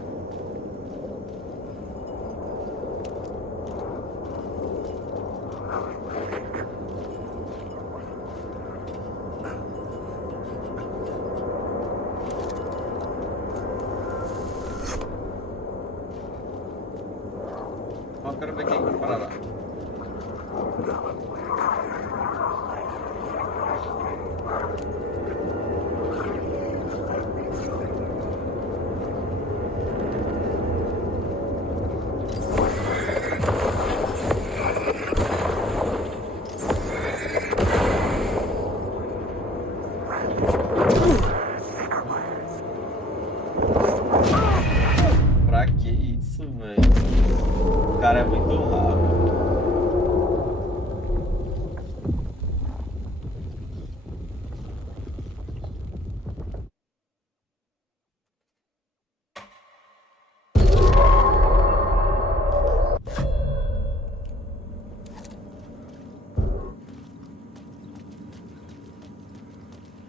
Ó, eu quero ver quem vai parar lá. cara é muito rápido.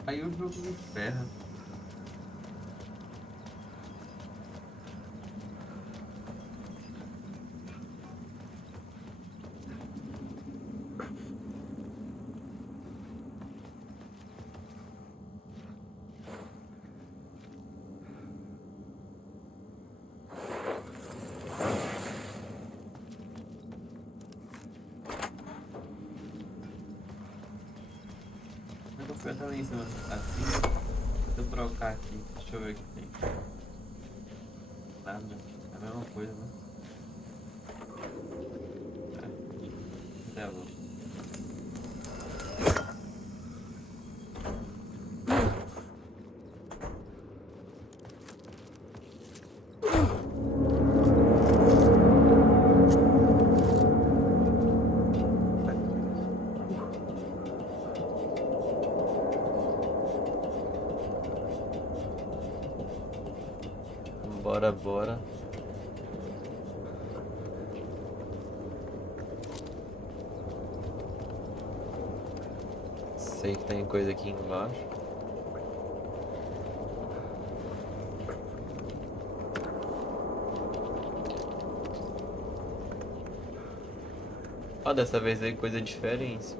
Aí o jogo me ferra. Eu vou ficar ali em cima assim. Se eu trocar aqui, deixa eu ver o que tem. Nada, é a mesma coisa, né? Até agora. Bora, bora. Sei que tem coisa aqui embaixo. Ó, dessa vez veio coisa diferente.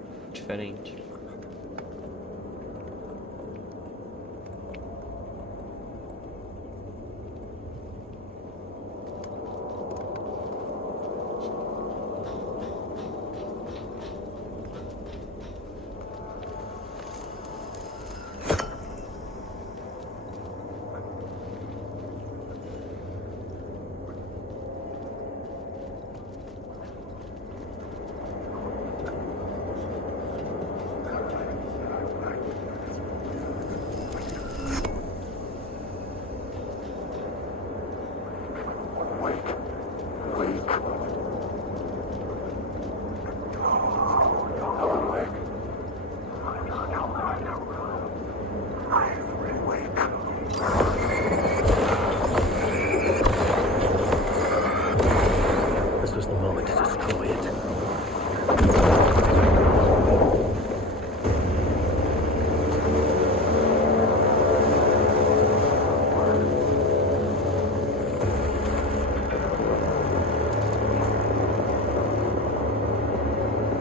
This was the moment to destroy it.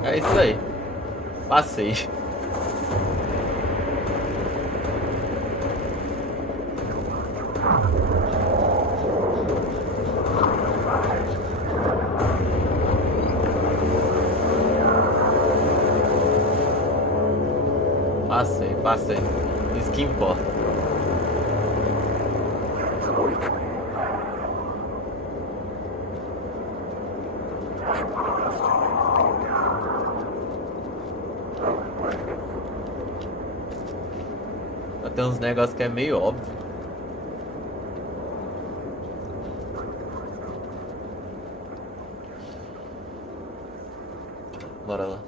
É isso aí. Passei. Passei. Isso que importa. Tem uns negócios que é meio óbvio. Bora lá.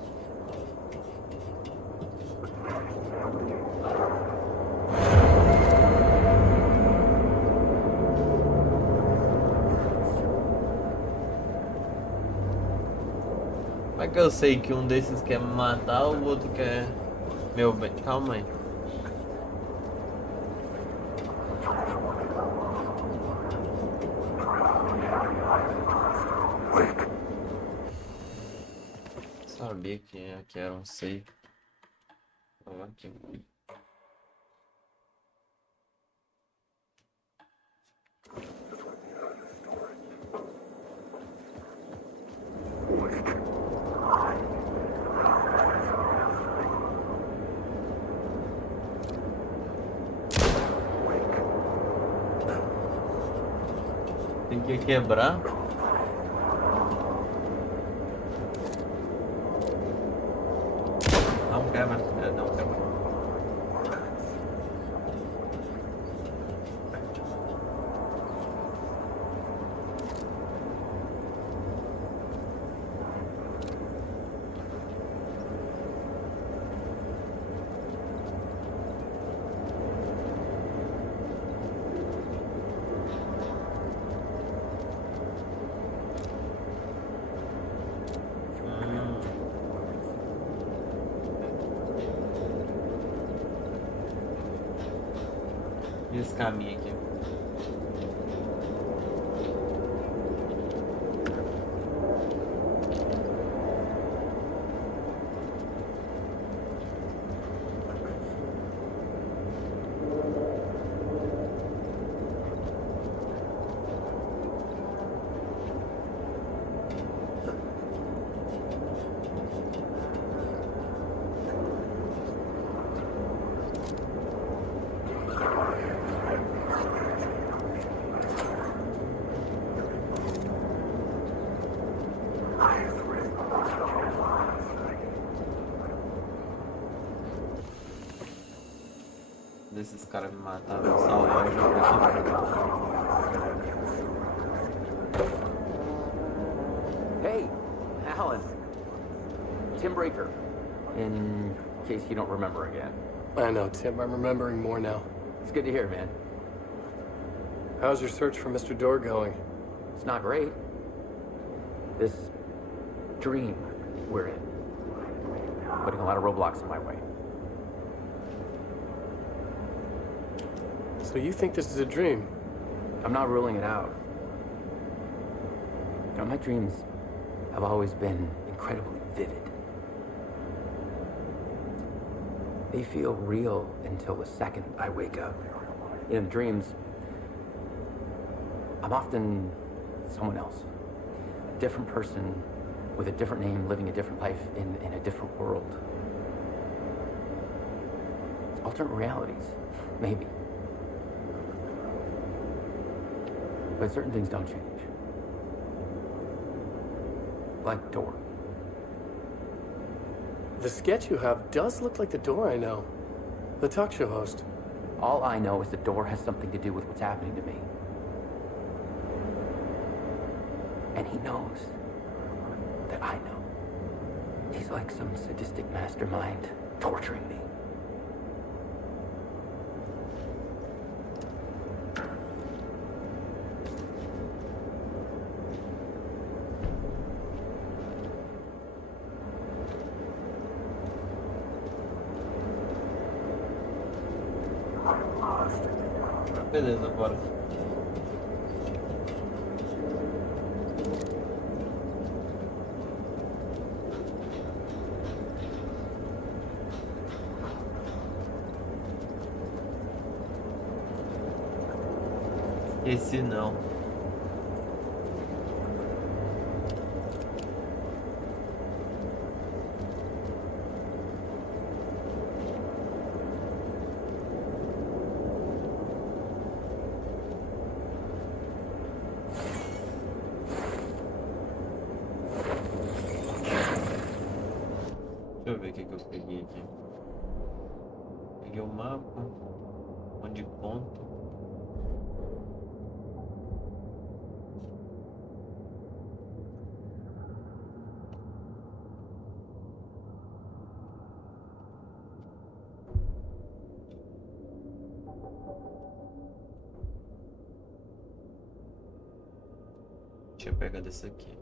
Como é que eu sei que um desses quer me matar, o outro quer meu bem? Calma aí. Sabia que era um save. Vamos aqui. Tem que quebrar. Não quebra. Não quebra. Esse caminho aqui. Desses caras me mataram, eu salvar o jogo aqui. Hey, Alan. Tim Breaker. In case you don't remember again. I know, Tim. I'm remembering more now. It's good to hear, man. How's your search for Mr. Door going? It's not great. This dream we're in. Putting a lot of roadblocks in my way. So you think this is a dream? I'm not ruling it out. You know, my dreams have always been incredibly vivid. They feel real until the second I wake up. In dreams, I'm often someone else. A different person with a different name, living a different life in a different world. Alternate realities, maybe. But certain things don't change. Like Door. The sketch you have does look like the Door I know. The talk show host. All I know is the Door has something to do with what's happening to me. And he knows that I know. He's like some sadistic mastermind torturing me. Beleza, bora. Esse não. Deixa eu ver o que eu peguei aqui. Peguei o mapa. Onde ponto. Deixa eu pegar desse aqui.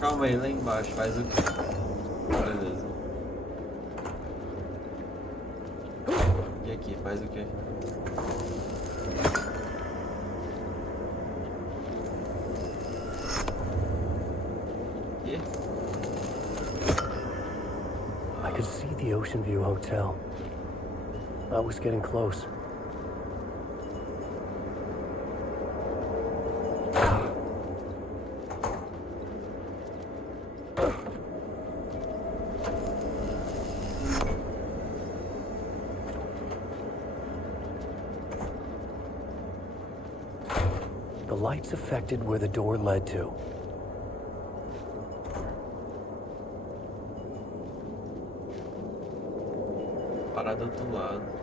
Calma aí, lá embaixo, faz o quê? Beleza. E aqui, faz o quê? E? I could see the Ocean View Hotel. I was getting close. lights affected where the door led to. Parar do outro lado.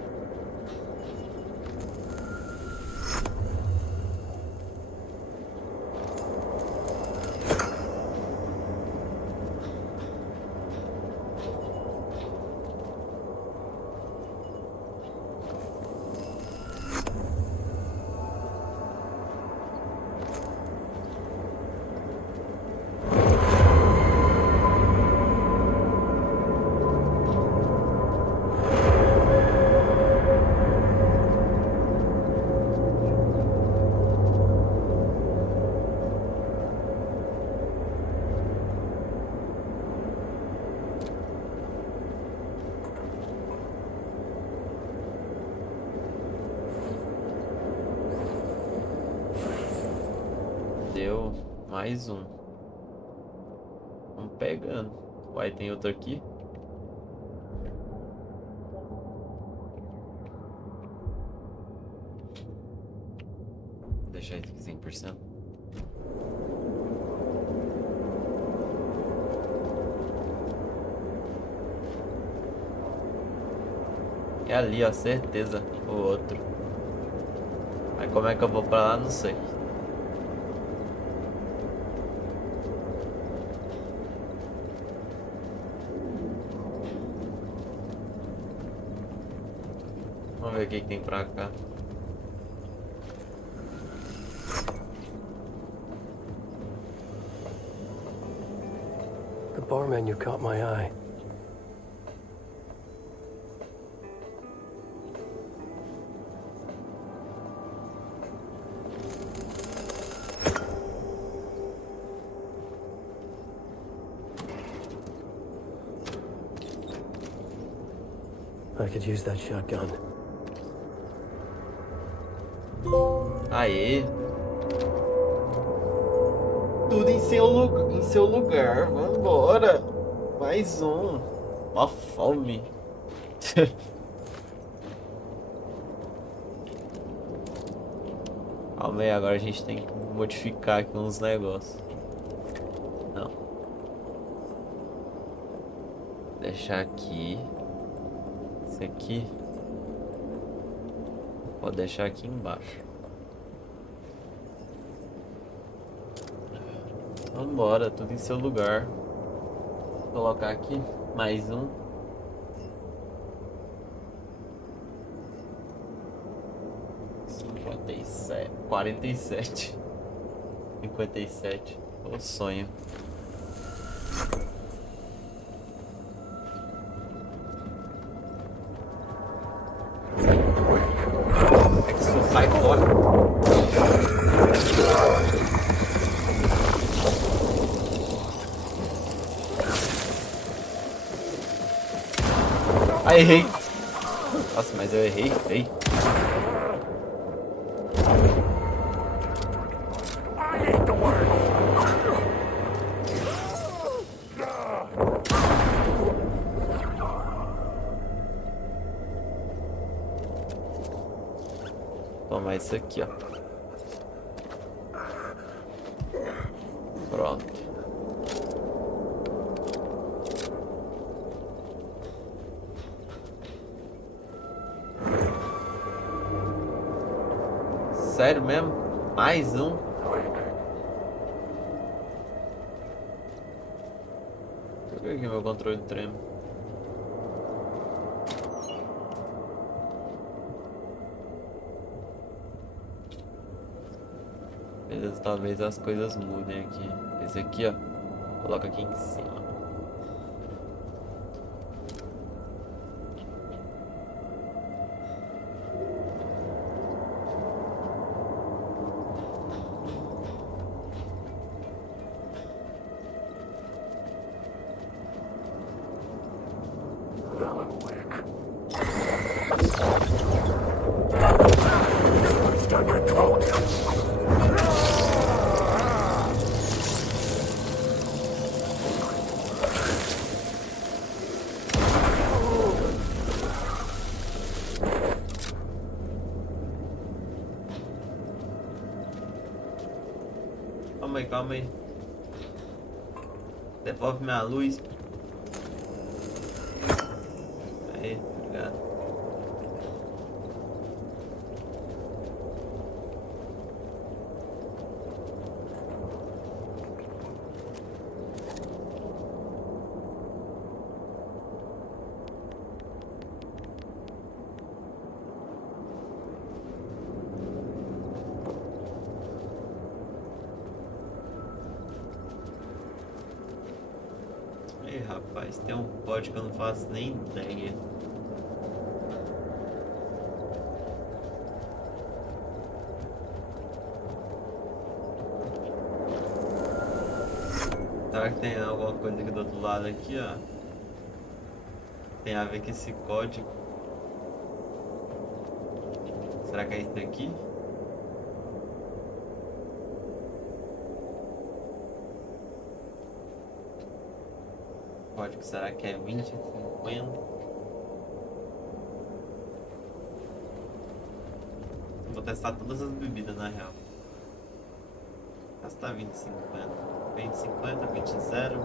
Deu mais um. Vamos pegando. Uai, tem outro aqui. Vou deixar isso aqui 100%. É ali, ó, certeza. O outro. Aí como é que eu vou pra lá? Não sei. Vamos ver o que tem pra cá. The bar menu caught my eye. I could use that shotgun. Aê! Tudo em seu lugar. Vambora! Mais um. Ó fome. Calma aí, agora a gente tem que modificar aqui uns negócios. Não. Deixar aqui. Esse aqui. Vou deixar aqui embaixo. Vambora, tudo em seu lugar. Vou colocar aqui mais um. (57) 47. 57. O sonho. É que isso sai fora. Ah, errei. Nossa, mas eu errei feio. Toma isso aqui, ó. Pronto. Sério mesmo? Mais um? Por que meu controle treme? Beleza, talvez as coisas mudem aqui. Esse aqui, ó, coloca aqui em cima. calma aí. Devolve minha luz. Aí, obrigado. Ih, rapaz, tem um código que eu não faço nem ideia. Será que tem alguma coisa aqui do outro lado aqui, ó? Tem a ver com esse código? Será que é isso daqui? Código, será que é 2050? Vou testar todas as bebidas na real. Testar 2050. 2050, 20,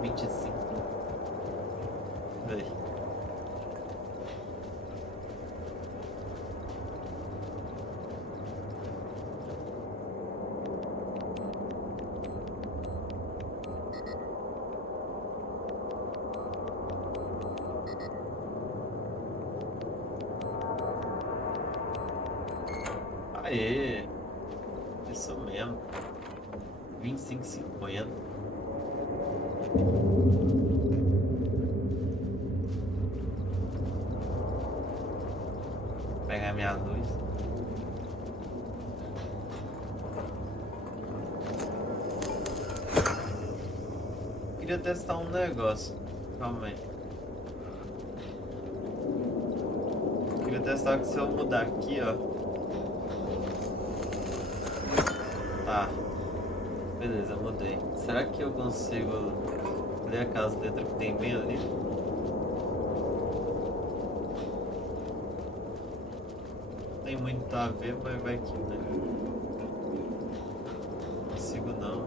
25. Vê. Aê! Isso mesmo. 25,50. Pegar minha luz. Queria testar um negócio. Calma aí. Queria testar que se eu mudar aqui, ó. Tá. Beleza, mudei. Será que eu consigo ler aquelas letras que tem bem ali? Tem muito a ver, mas vai aqui, né? Não consigo não.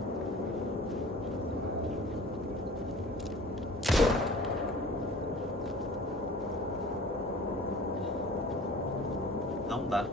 Não dá.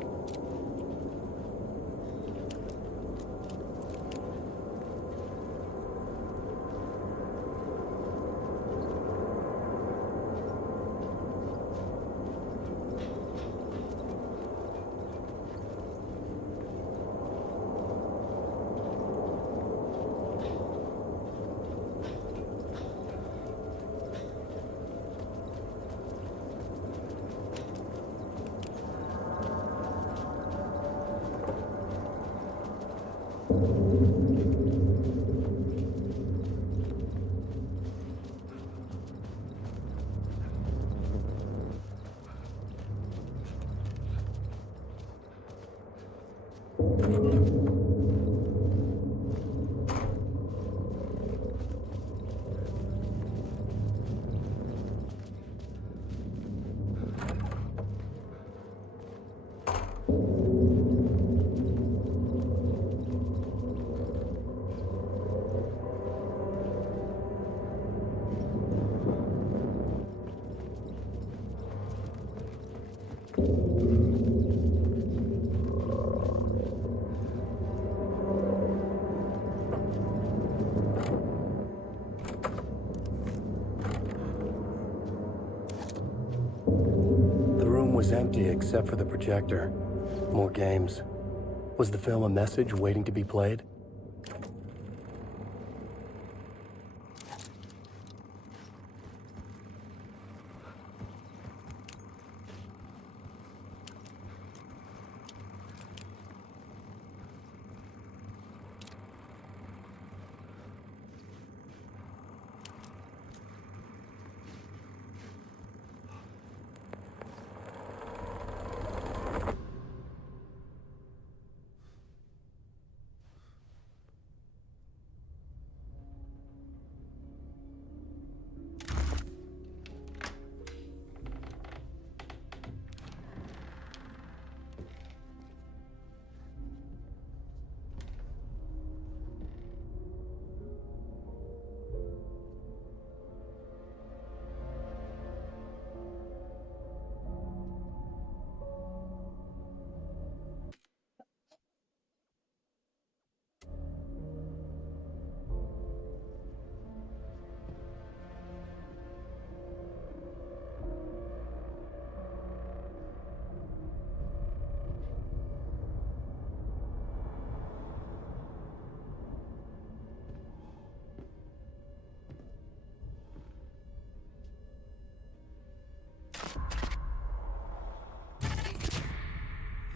Was empty except for the projector. More games. Was the film a message waiting to be played?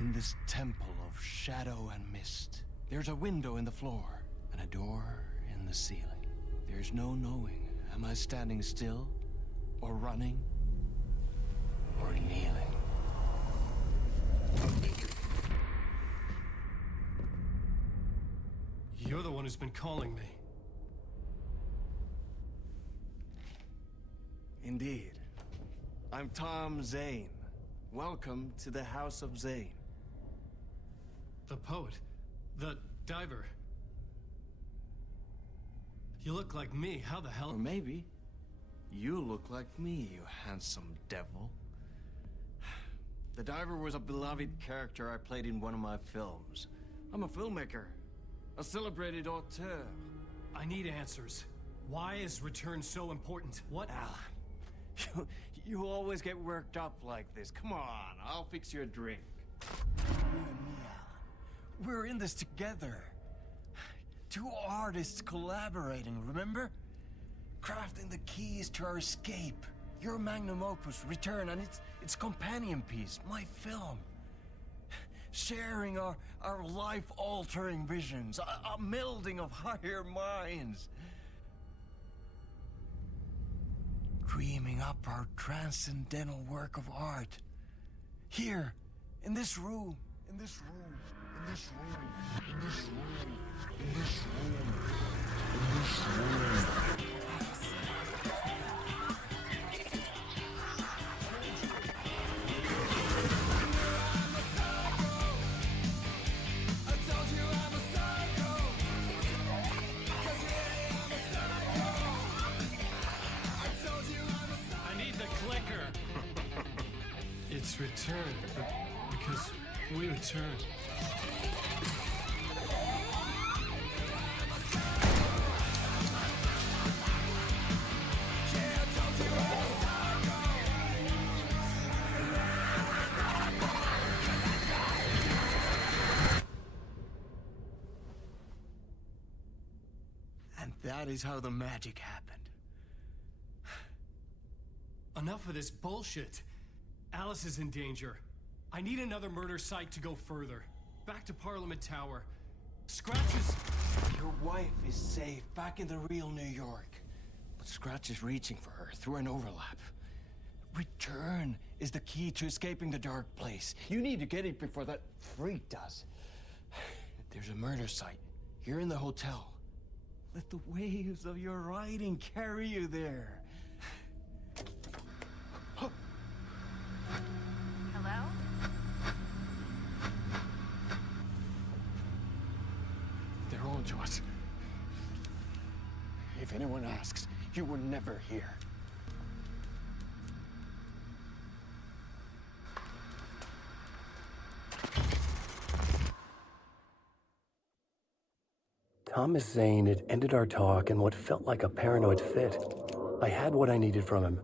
In this temple of shadow and mist, there's a window in the floor and a door in the ceiling. There's no knowing, am I standing still, or running, or kneeling? You're the one who's been calling me. Indeed. I'm Tom Zane. Welcome to the House of Zane. The poet. The diver. You look like me. How the hell? Or maybe you look like me, you handsome devil. The diver was a beloved character I played in one of my films. I'm a filmmaker, a celebrated auteur. I need answers. Why is Return so important? What? Alan, you always get worked up like this. Come on, I'll fix you a drink. You and me, Alan. We're in this together. Two artists collaborating, remember? Crafting the keys to our escape. Your magnum opus, Return, and its companion piece, my film. Sharing our life-altering visions, a melding of higher minds. Dreaming up our transcendental work of art. Here, in this room, in this room, in this room, in this room, in this room, in this room. It's Return, because we return. And that is how the magic happened. Enough of this bullshit. Alice is in danger. I need another murder site to go further. Back to Parliament Tower. Scratch is... Your wife is safe, back in the real New York. But Scratch is reaching for her through an overlap. Return is the key to escaping the dark place. You need to get it before that freak does. There's a murder site here in the hotel. Let the waves of your writing carry you there. Hello? They're on to us. If anyone asks, you were never here. Thomas Zane had ended our talk in what felt like a paranoid fit. I had what I needed from him.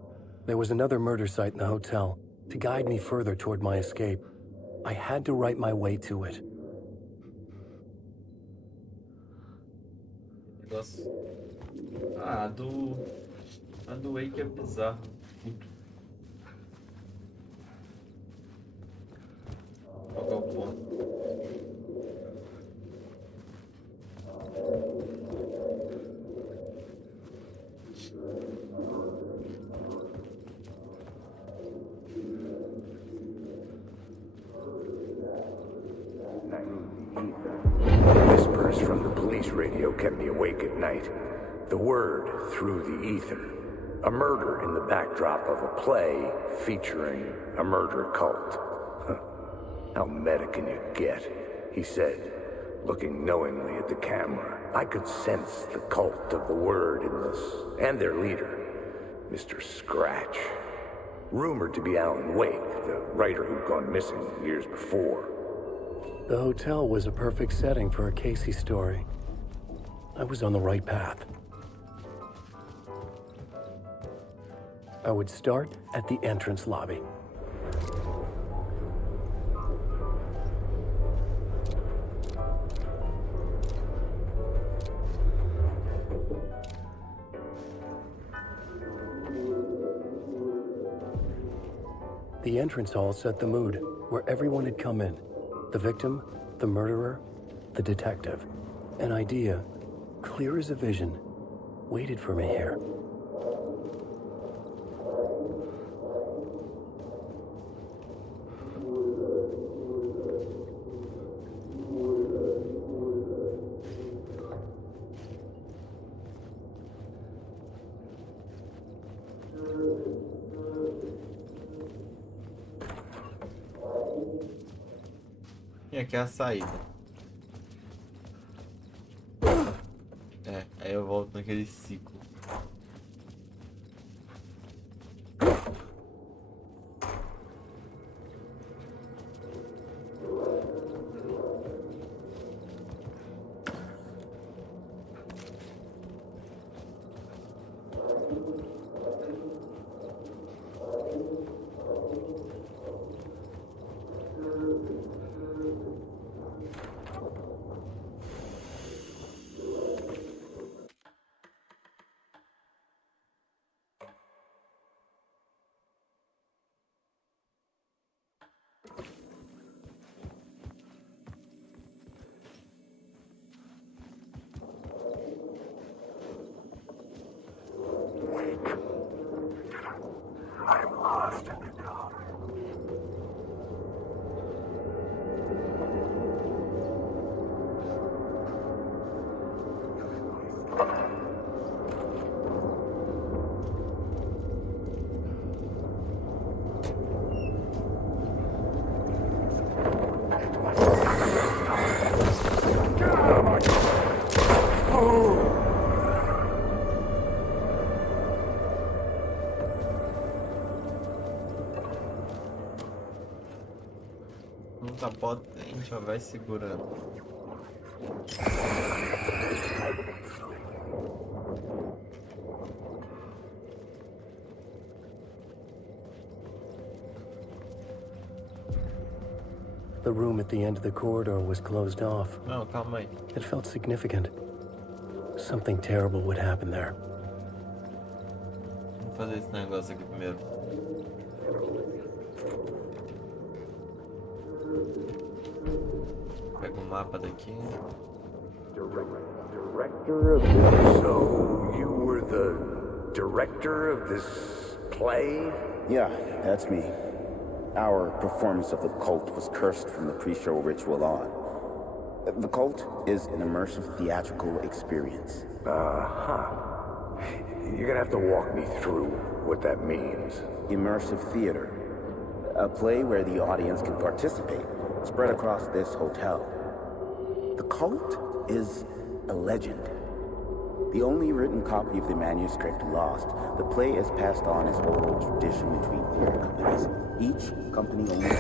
There was another murder site in the hotel to guide me further toward my escape. I had to write my way to it. Negócio. A do Wake é bizarro. Qual que é o ponto? Whispers from the police radio kept me awake at night. The word through the ether. A murder in the backdrop of a play featuring a murder cult. How meta can you get? He said, looking knowingly at the camera. I could sense the cult of the word in this, and their leader, Mr. Scratch. Rumored to be Alan Wake, the writer who'd gone missing years before. The hotel was a perfect setting for a Casey story. I was on the right path. I would start at the entrance lobby. The entrance hall set the mood, where everyone had come in. The victim, the murderer, the detective. An idea, clear as a vision, waited for me here. E aqui é a saída. É, aí eu volto naquele ciclo. I'm lost in the dark. Não tá potente, ó, vai segurando. The room at the end of the corridor was closed off. Não, calma aí. It felt significant. Something terrible would happen there. Vamos fazer esse negócio aqui primeiro. Pega o mapa daqui. Director of this. So you were the director of this play? Yeah, that's me. Our performance of the cult was cursed from the pre-show ritual on. The cult is an immersive theatrical experience. You're gonna have to walk me through what that means. Immersive theater. A play where the audience can participate, spread across this hotel. The cult is a legend. The only written copy of the manuscript lost, the play is passed on as oral tradition between theater companies. Each company only the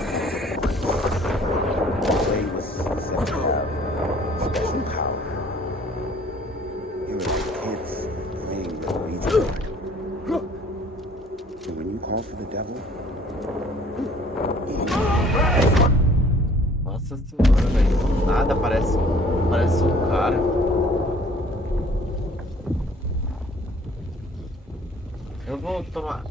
play was said to have special power. Here are the kids playing the Ouija board. And when you call for the devil, Nossa senhora, velho. Nada, parece um cara. Eu vou tomar.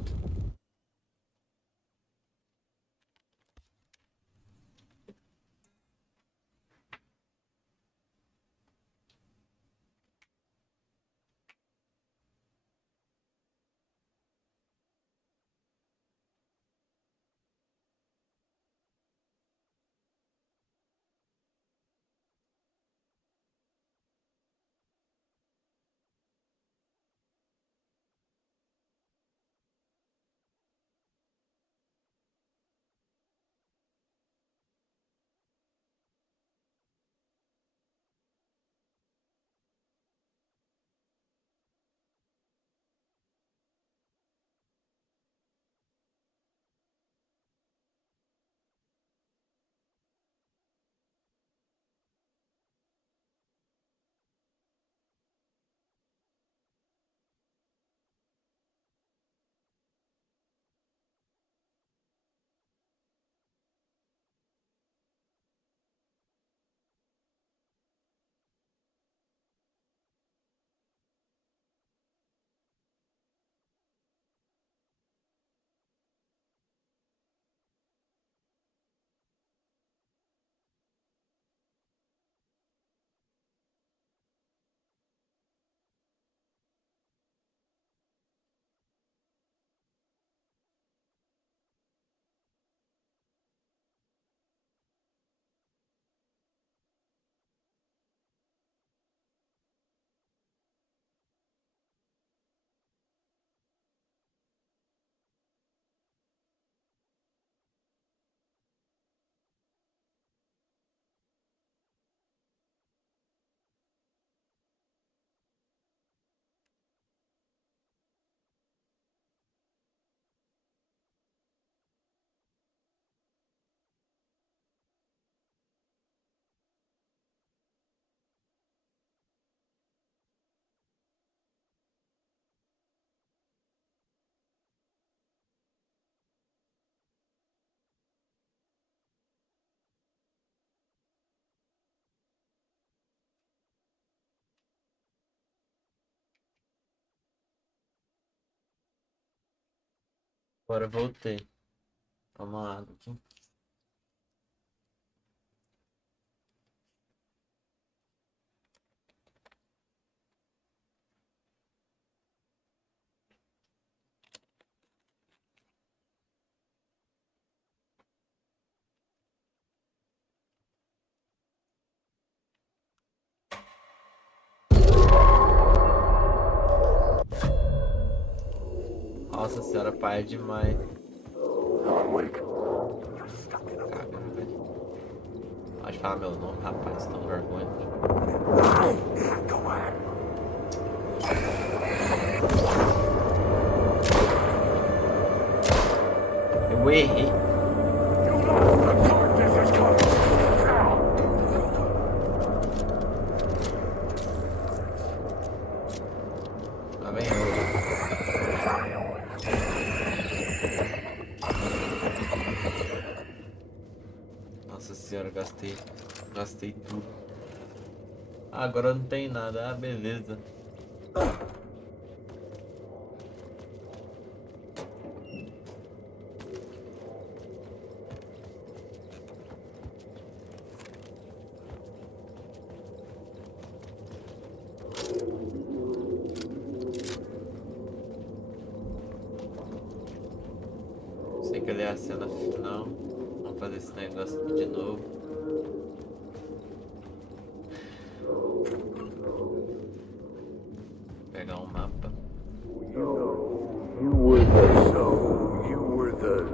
Agora eu voltei. Vamos lá aqui. Nossa senhora, pai é demais. Caramba, velho. Pode falar meu nome, rapaz, tô com vergonha. Eu errei. Lá vem eu. Nossa senhora, gastei tudo. Agora não tem nada. Ah, beleza. Sei que ali é a cena final. Vamos fazer esse negócio aqui de novo. Pegar um mapa. You were the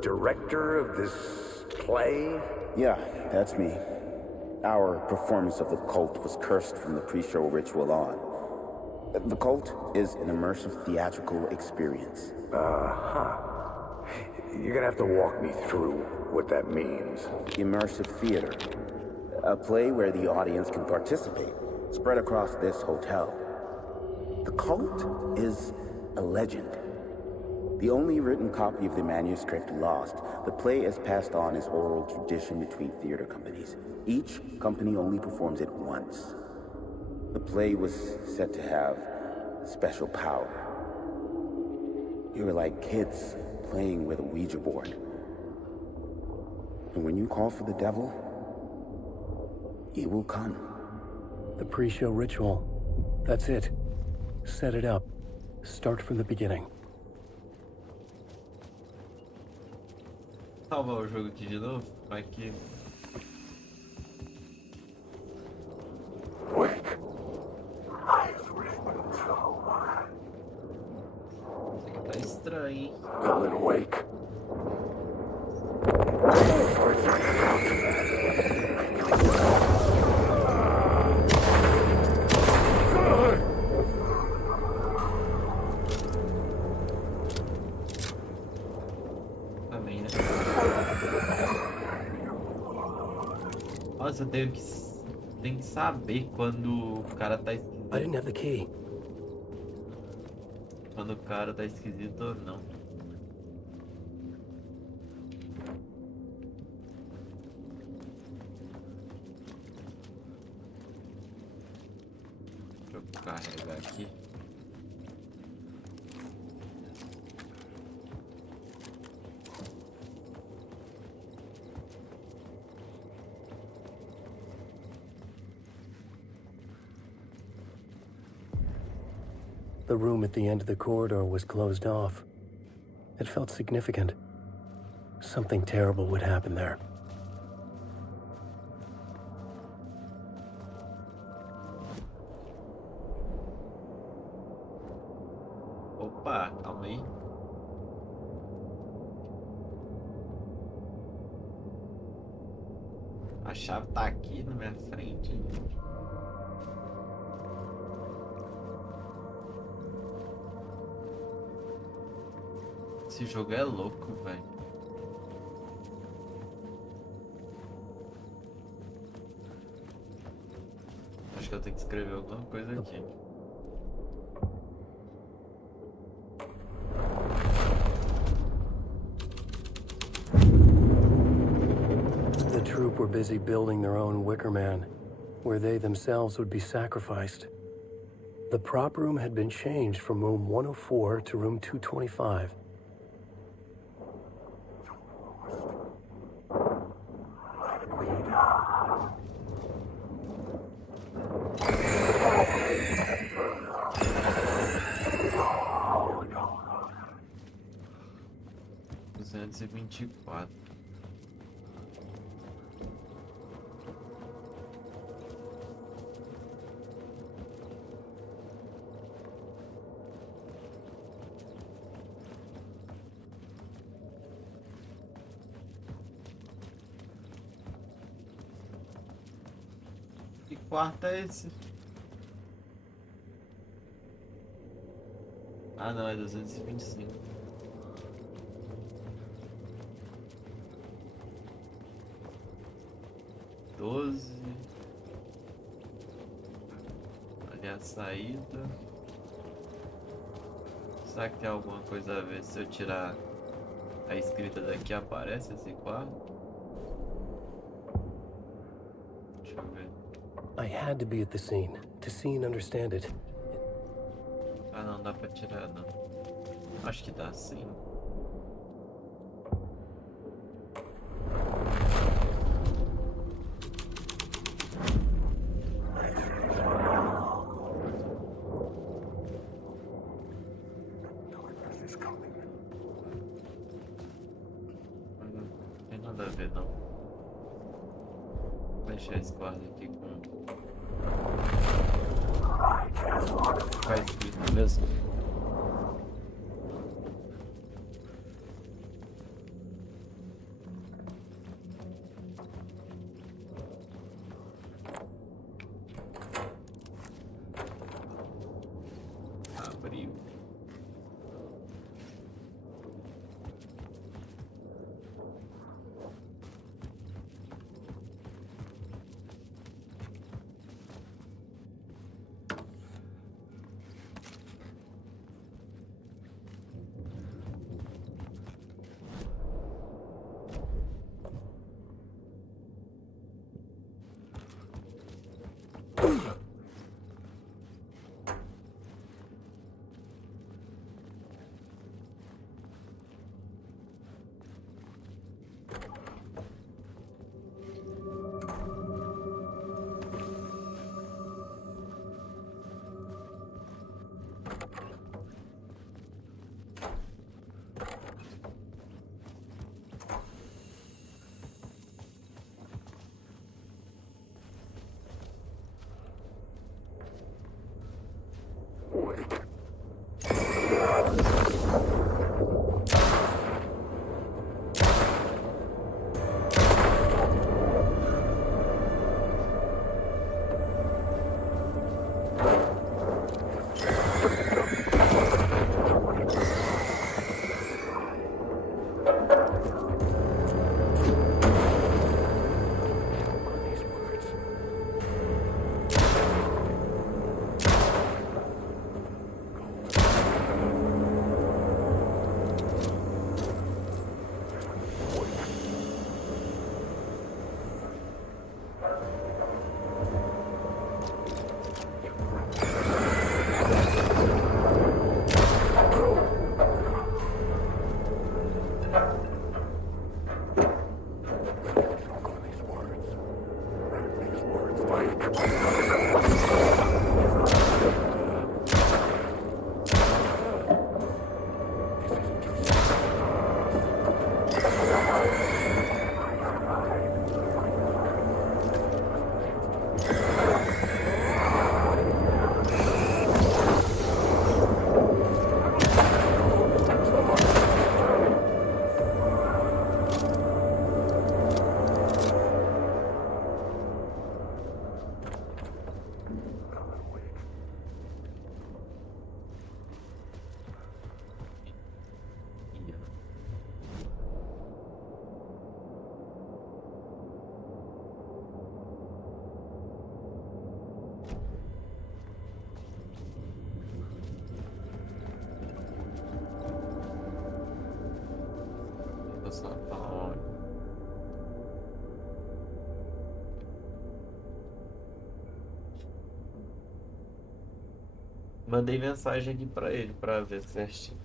director of this play? Yeah, that's me. Our performance of the cult was cursed from the pre-show ritual on. The cult is an immersive theatrical experience. You're gonna have to walk me through what that means. Immersive theater. A play where the audience can participate, spread across this hotel. The cult is a legend. The only written copy of the manuscript lost, the play is passed on as oral tradition between theater companies. Each company only performs it once. The play was said to have special power. You were like kids playing with a Ouija board. And when you call for the devil, he will come. The pre-show ritual. That's it. Set it up. Start from the beginning. Salvar o jogo aqui de novo. Vai que... Wake. I've written so much. Isso aqui tá estranho, hein? Alan Wake. Também, né? Nossa, eu tenho que saber quando o cara tá esquisito. I didn't have the key. Quando o cara tá esquisito ou não. Deixa eu carregar aqui. The room at the end of the corridor was closed off. It felt significant. Something terrible would happen there. Opa, calma aí. A chave tá aqui na minha frente. Esse jogo é louco, velho. Acho que eu tenho que escrever alguma coisa aqui. The troupe were busy building their own Wicker Man, where they themselves would be sacrificed. The prop room had been changed from room 104 to room 225. 224. Que quarto é esse? Ah, não, é 225. Ali a saída. Será que tem alguma coisa a ver se eu tirar a escrita daqui aparece esse quarto? Deixa eu ver. I had to be at the scene to see and understand it. Ah, não dá pra tirar não. Acho que dá sim. Não tem nada a ver não. Vou deixar esse quadro aqui com escrito mesmo. Abriu. Mandei mensagem aqui pra ele pra ver certinho.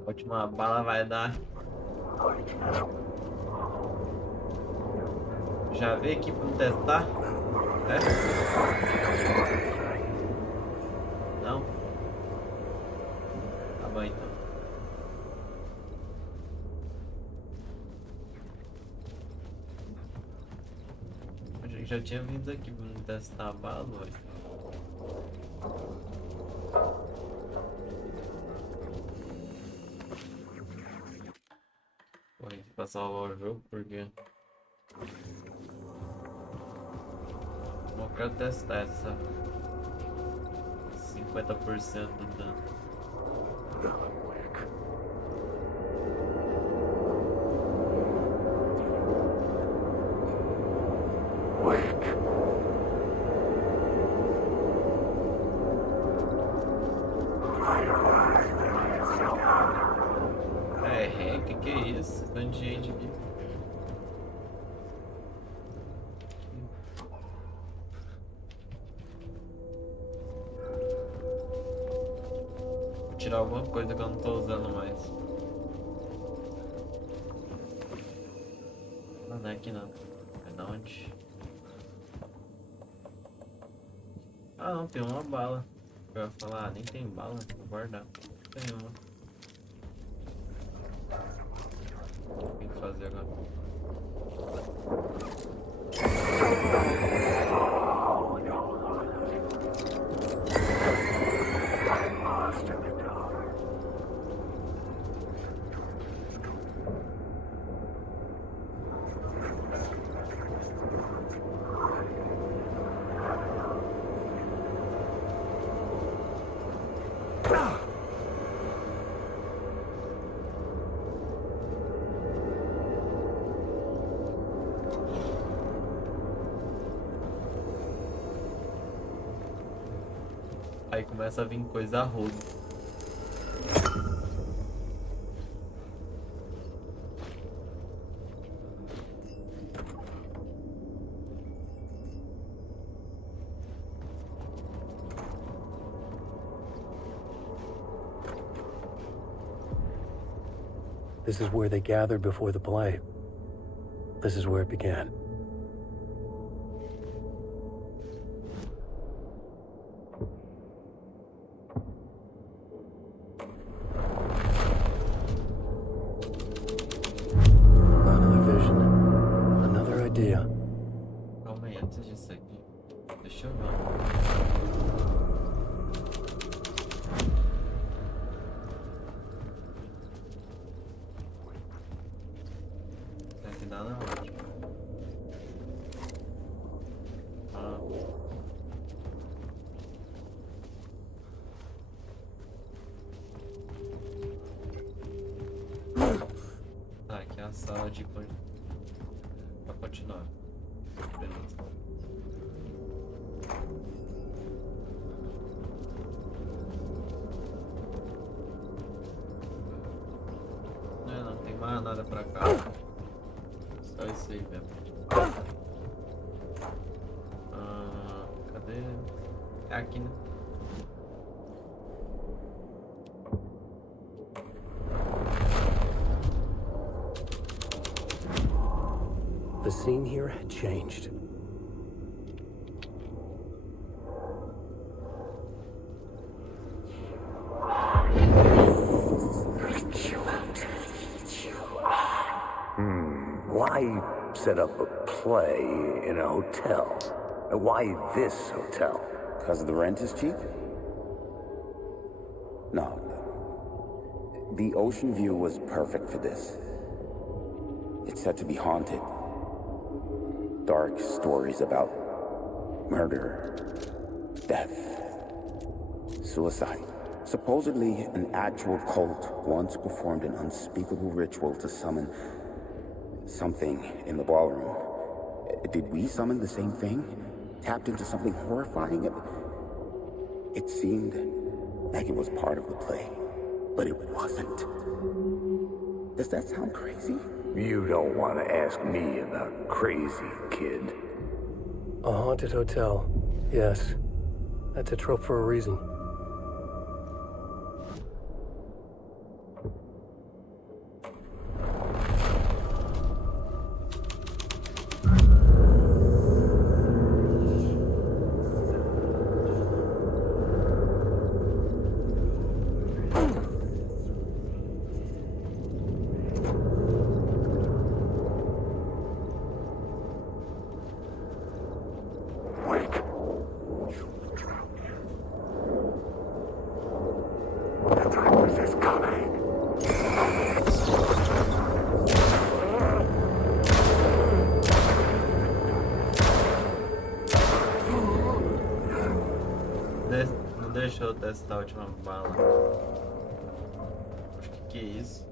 A última bala vai dar. Já veio aqui pra testar? É? Não? Tá bom então. Eu já tinha vindo aqui pra não testar a bala, velho. Vou aqui pra salvar o jogo porque não quero testar essa 50% do dano. Que é isso? Tanto de gente aqui. Vou tirar alguma coisa que eu não tô usando mais. Não é aqui não. É da onde? Ah não, tem uma bala. Eu ia falar, nem tem bala, vou guardar. Tem uma. O que tem que fazer agora? Aí começa a vir coisa a rodo. This is where they gathered before the play. This is where it began. Another vision. Another idea. Calma aí, antes disso aqui. Deixa eu ver. Não. a sala de pra continuar. Beleza. Não tem mais nada pra cá. Só isso aí mesmo. Cadê? É aqui, né? The scene here had changed. Why set up a play in a hotel? Why this hotel? Because the rent is cheap? No. The ocean view was perfect for this. It's said to be haunted. Dark stories about murder, death, suicide. Supposedly, an actual cult once performed an unspeakable ritual to summon something in the ballroom. Did we summon the same thing? Tapped into something horrifying? It seemed like it was part of the play, but it wasn't. Does that sound crazy? You don't want to ask me about crazy, kid. A haunted hotel. Yes. That's a trope for a reason. Não deixa eu testar a última bala. Acho que é isso?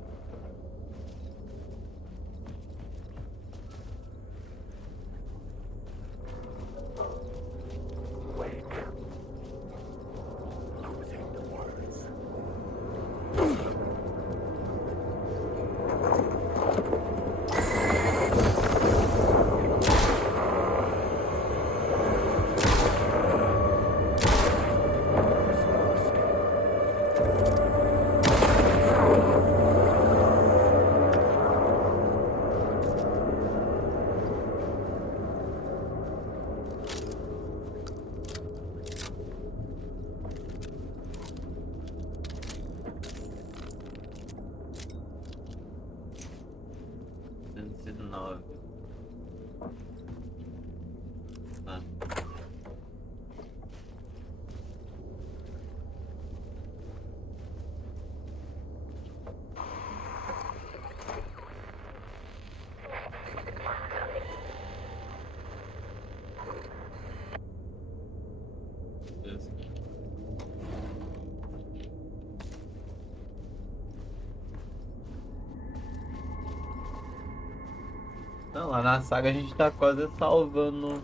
Não, lá na saga a gente tá quase salvando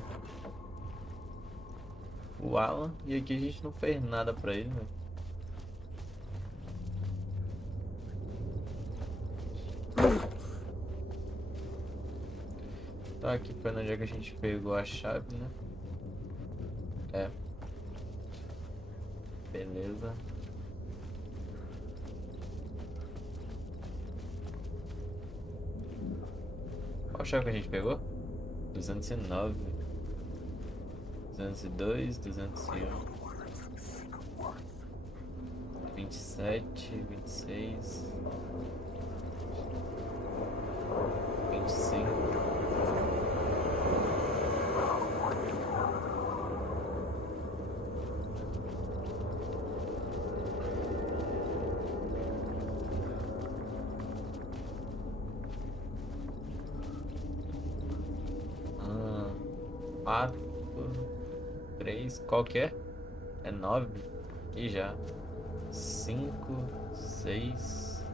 o Alan e aqui a gente não fez nada pra ele, né? Tá, aqui foi onde é que a gente pegou a chave, né? É. Beleza. Qual chave que a gente pegou? 209, 202, 201, 27, 26, 25. Quatro, 3, qual que é? É 9 e já 5, 6,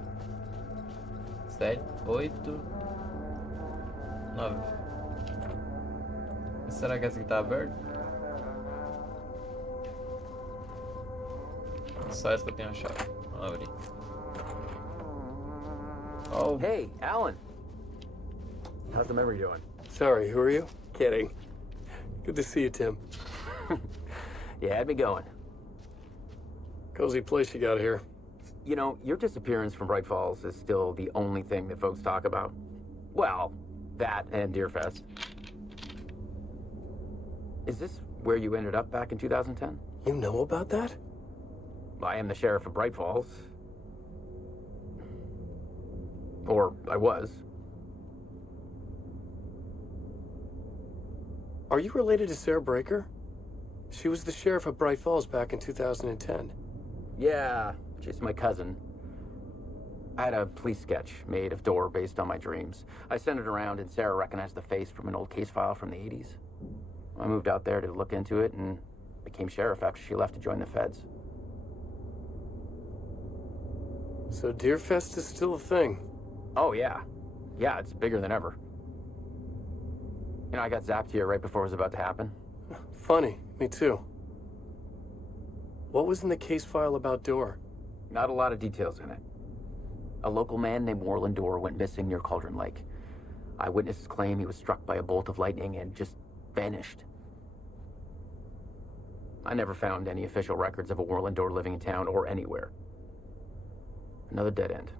7, 8, 9. Será que essa aqui tá aberta? Só essa que eu tenho a chave. Vamos abrir. Oh. Hey, Alan. How's the memory doing? Sorry, who are you? Kidding. Good to see you, Tim. You had me going. Cozy place you got here. You know, your disappearance from Bright Falls is still the only thing that folks talk about. Well, that and Deerfest. Is this where you ended up back in 2010? You know about that? I am the sheriff of Bright Falls. Or I was. Are you related to Sarah Breaker? She was the sheriff of Bright Falls back in 2010. Yeah, she's my cousin. I had a police sketch made of Door based on my dreams. I sent it around and Sarah recognized the face from an old case file from the 80s. I moved out there to look into it and became sheriff after she left to join the feds. So Deerfest is still a thing? Oh, yeah. Yeah, it's bigger than ever. You know, I got zapped here right before it was about to happen. Funny, me too. What was in the case file about Door? Not a lot of details in it. A local man named Warland Door went missing near Cauldron Lake. Eyewitnesses claim he was struck by a bolt of lightning and just vanished. I never found any official records of a Warland Door living in town or anywhere. Another dead end.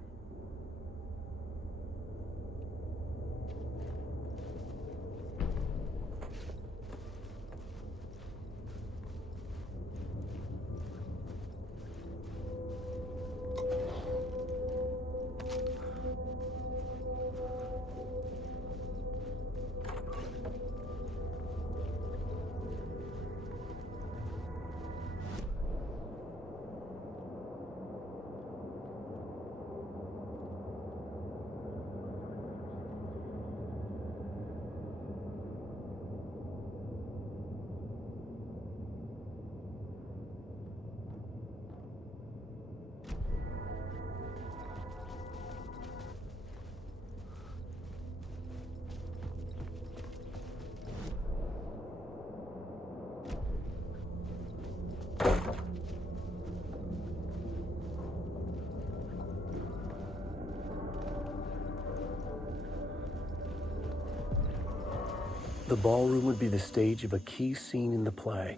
The ballroom would be the stage of a key scene in the play.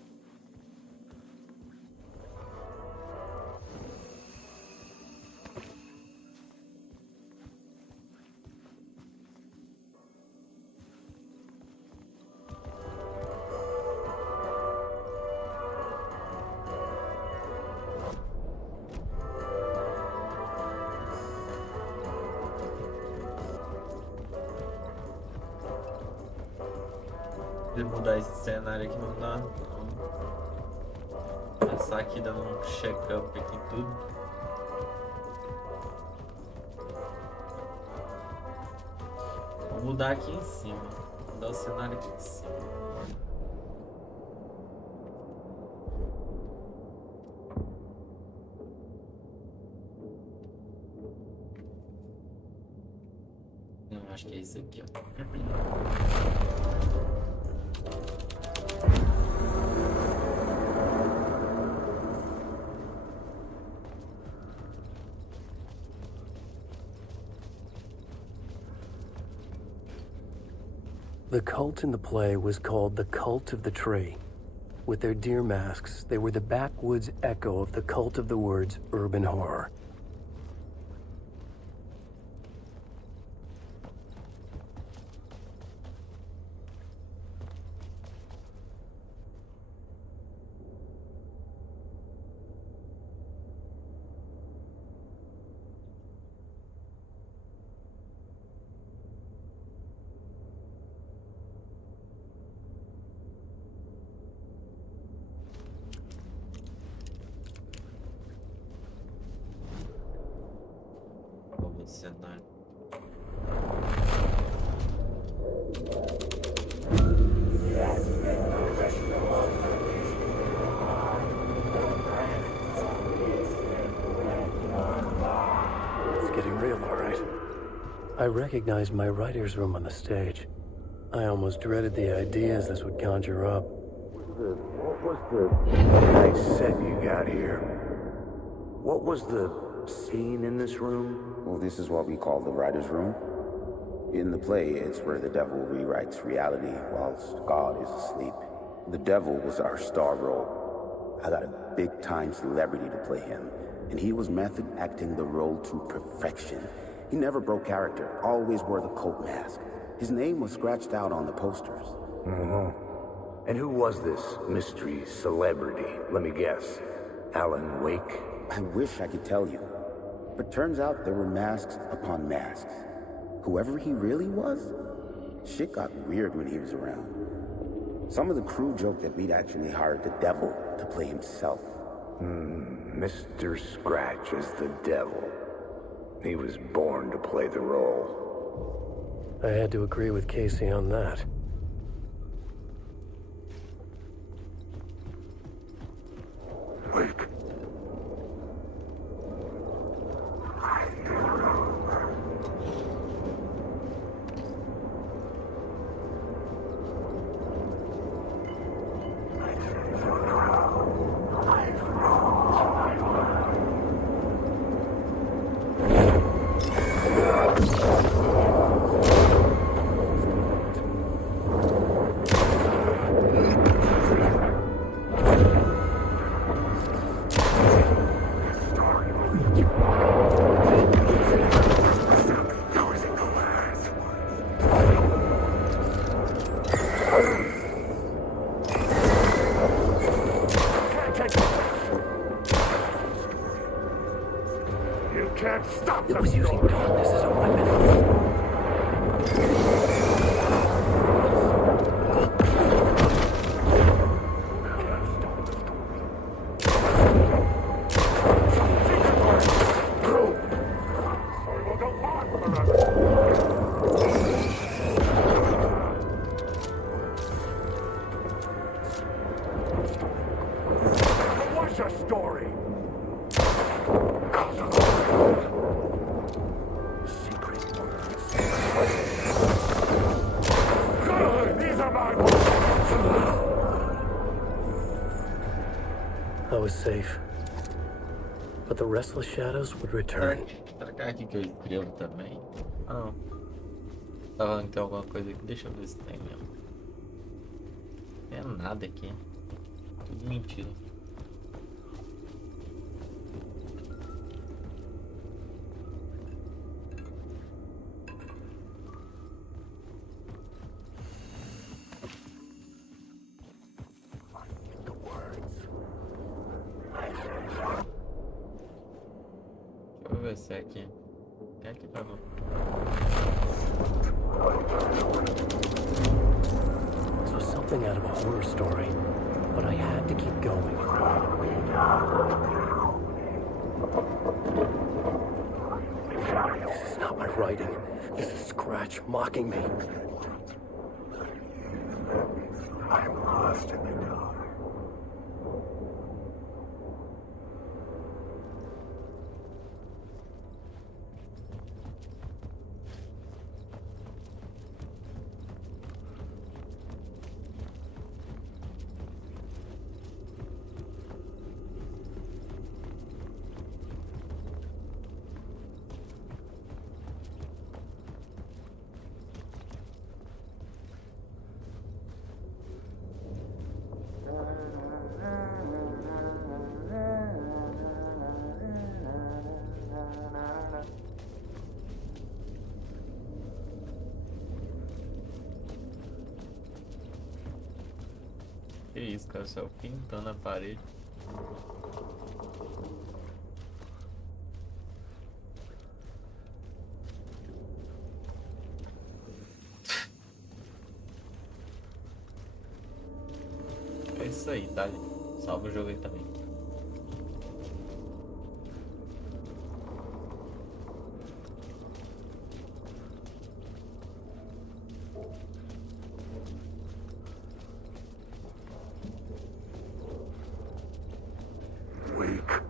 De mudar esse cenário aqui não dá. Passar aqui dando um check-up aqui em tudo. Vou mudar aqui em cima. Vou mudar o cenário aqui em cima. Não, acho que é isso aqui, ó. The cult in the play was called the Cult of the Tree. With their deer masks, they were the backwoods echo of the cult of the woods urban horror. I recognized my writer's room on the stage. I almost dreaded the ideas this would conjure up. What was the nice set you got here? What was the scene in this room? Well, this is what we call the writer's room. In the play, it's where the devil rewrites reality whilst God is asleep. The devil was our star role. I got a big-time celebrity to play him, and he was method acting the role to perfection. He never broke character, always wore the cult mask. His name was scratched out on the posters. Mm-hmm. And who was this mystery celebrity? Let me guess. Alan Wake? I wish I could tell you. But turns out there were masks upon masks. Whoever he really was, shit got weird when he was around. Some of the crew joked that we'd actually hired the devil to play himself. Mr. Scratch is the devil. He was born to play the role. I had to agree with Casey on that. Wake. It was using darkness as a weapon. What's your story? I was safe. But the restless shadows would return. Será que é aqui que eu escrevo também? Ah, não. Tá falando que tem alguma coisa aqui. Deixa eu ver se tem mesmo. Não tem nada aqui. Tudo mentira. Deixa eu ver se é aqui. É aqui pra não. This was something out of a horror story, but I had to keep going. This is not my writing. This is Scratch mocking me. I'm lost in the dark. Que isso, cara, só pintando a parede. É isso aí, tá? Salva o jogo aí também. Wake.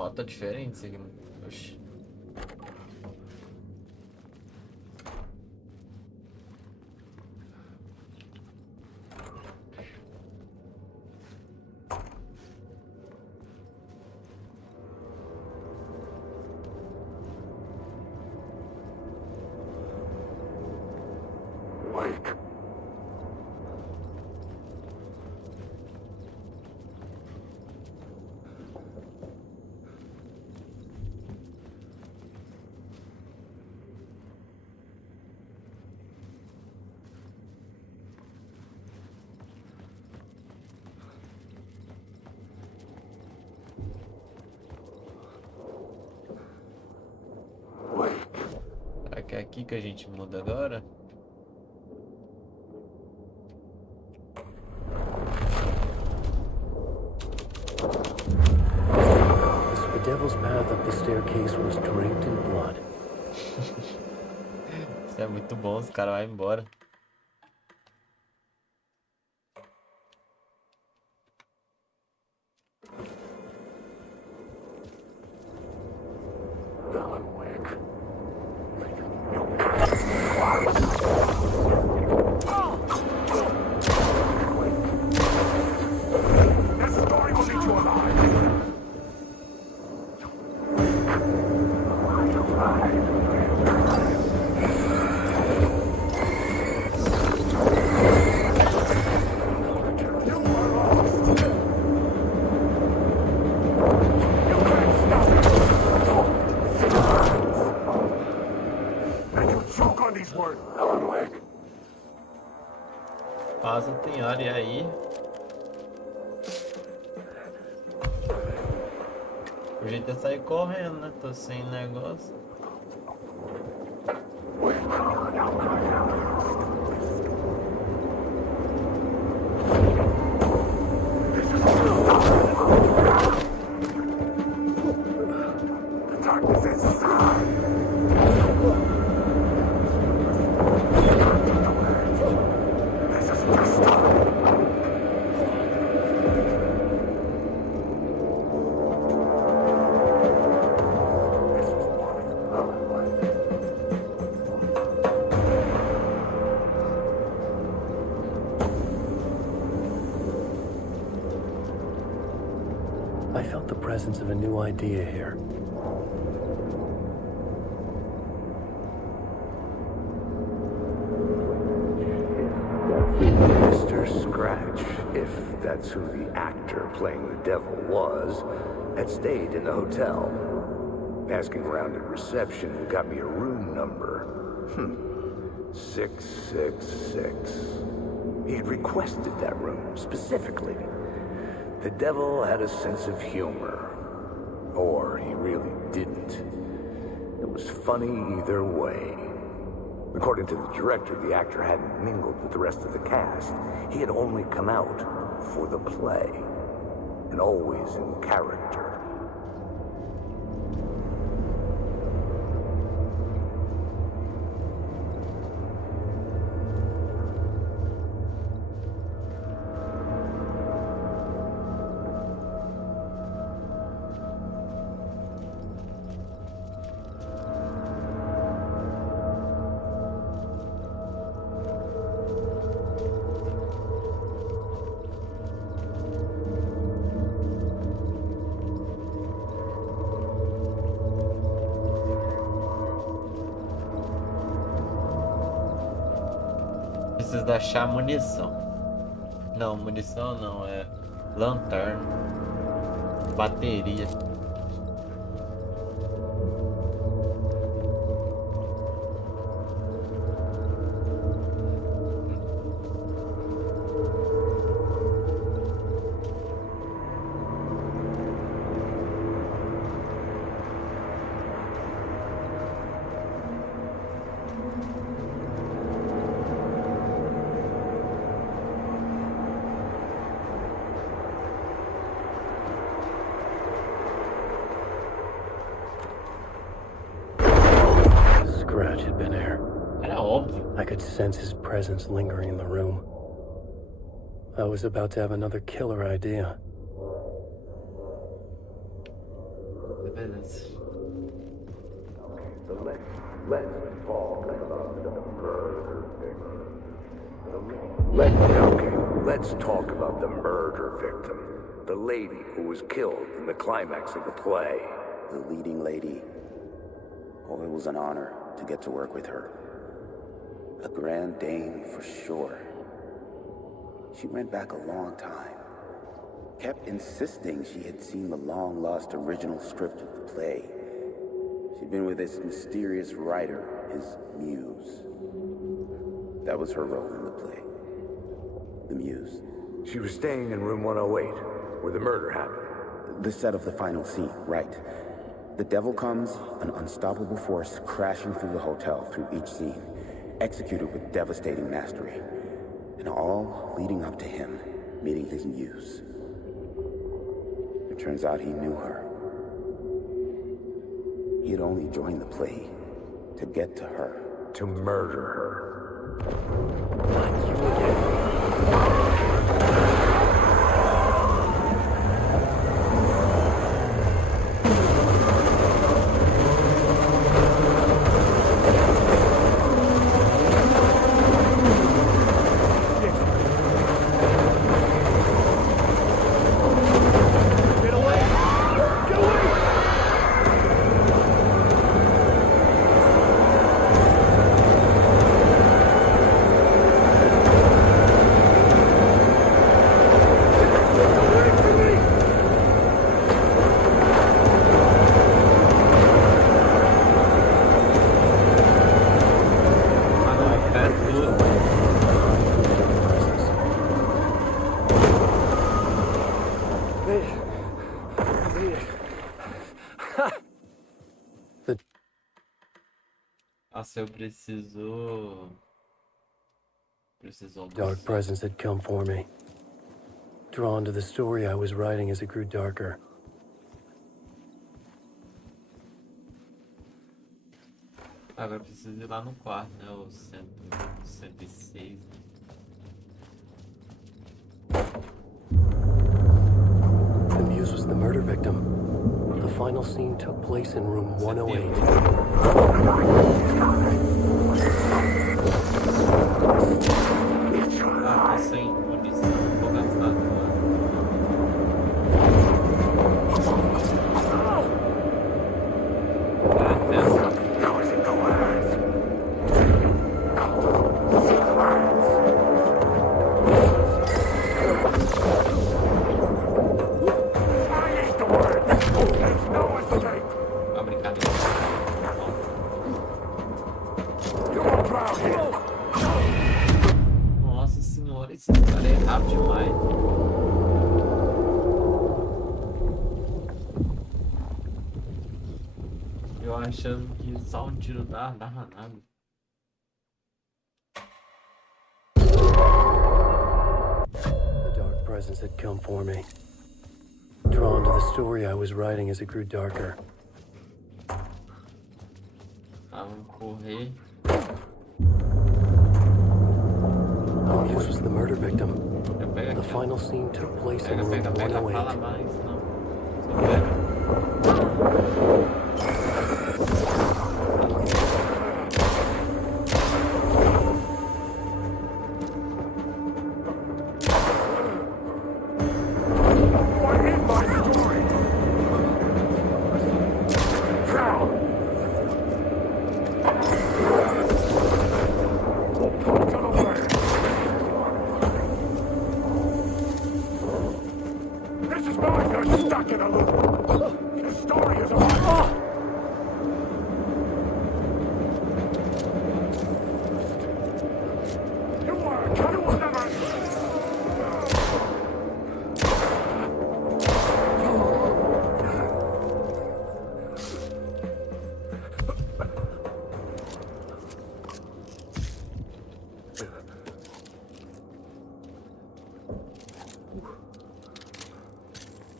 Ó, tá diferente isso aqui. Oxi. Wake. Será que é aqui que a gente muda agora? The devil's path up the staircase was draped in blood. Isso é muito bom, os caras vão embora. Passa, tem área aí. O jeito é sair correndo, né? Tô sem negócio. I felt the presence of a new idea here. Mr. Scratch, if that's who the actor playing the devil was, had stayed in the hotel. Asking around at reception got me a room number. 666. He had requested that room, specifically. The devil had a sense of humor. Or he really didn't. It was funny either way. According to the director, the actor hadn't mingled with the rest of the cast. He had only come out for the play. And always in character. Preciso achar munição. Não, munição não, é lanterna. Bateria. Scratch had been here. Era óbvio. I could sense his presence lingering in the room. I was about to have another killer idea. Beleza. So let's talk about the murder victim. Let's talk about the murder victim. The lady who was killed in the climax of the play. The leading lady. Oh, it was an honor to get to work with her. A grand dame for sure. She went back a long time. Kept insisting she had seen the long-lost original script of the play. She'd been with this mysterious writer, his muse. That was her role in the play. The muse. She was staying in room 108, where the murder happened. The set of the final scene, right. The devil comes, an unstoppable force crashing through the hotel through each scene, executed with devastating mastery. And all leading up to him meeting his muse. It turns out he knew her. He had only joined the play to get to her. To murder her. Nossa, eu preciso. Preciso almoçar. Dark presence had come for me. Drawn to the story I was writing as it grew darker. Agora eu preciso ir lá no quarto, né? O 106. The muse was the murder victim. The final scene took place in room 108. Ah, tá sem munição, vou gastar agora. Nossa senhora, esse cara é rápido demais. Eu achando que só um tiro dava nada. The dark presence had come for me. Drawn to the story I was writing as it grew darker. Vamos correr. The muse was the murder victim. The final scene took place in room 108.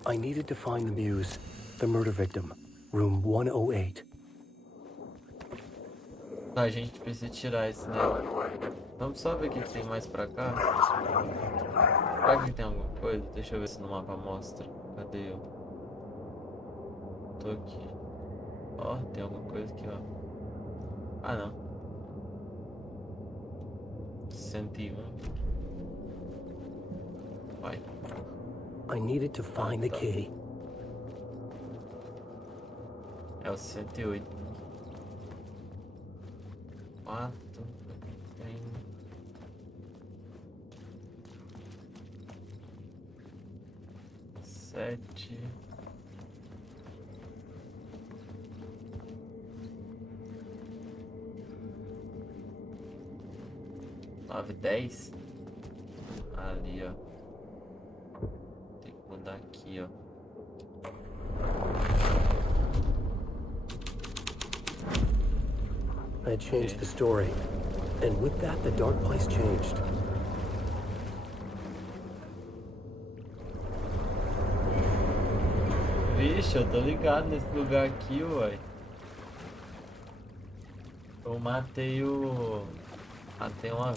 I needed to find the muse, the murder victim, room 108. Tá, a gente precisa tirar esse daí. Vamos só ver o que tem mais pra cá. Será que tem alguma coisa? Deixa eu ver se no mapa mostra. Cadê eu? Tô aqui. Ó, tem alguma coisa aqui, ó. Ah, não. 101. Vai. I needed to find the key. É o 108. 4. Tem. Sete. Nove, 10. Ali, ó. Tem que mudar aqui, ó. I changed the story. And with that, the dark place changed. Vixe, eu tô ligado nesse lugar aqui, uai. Eu matei o... Matei uma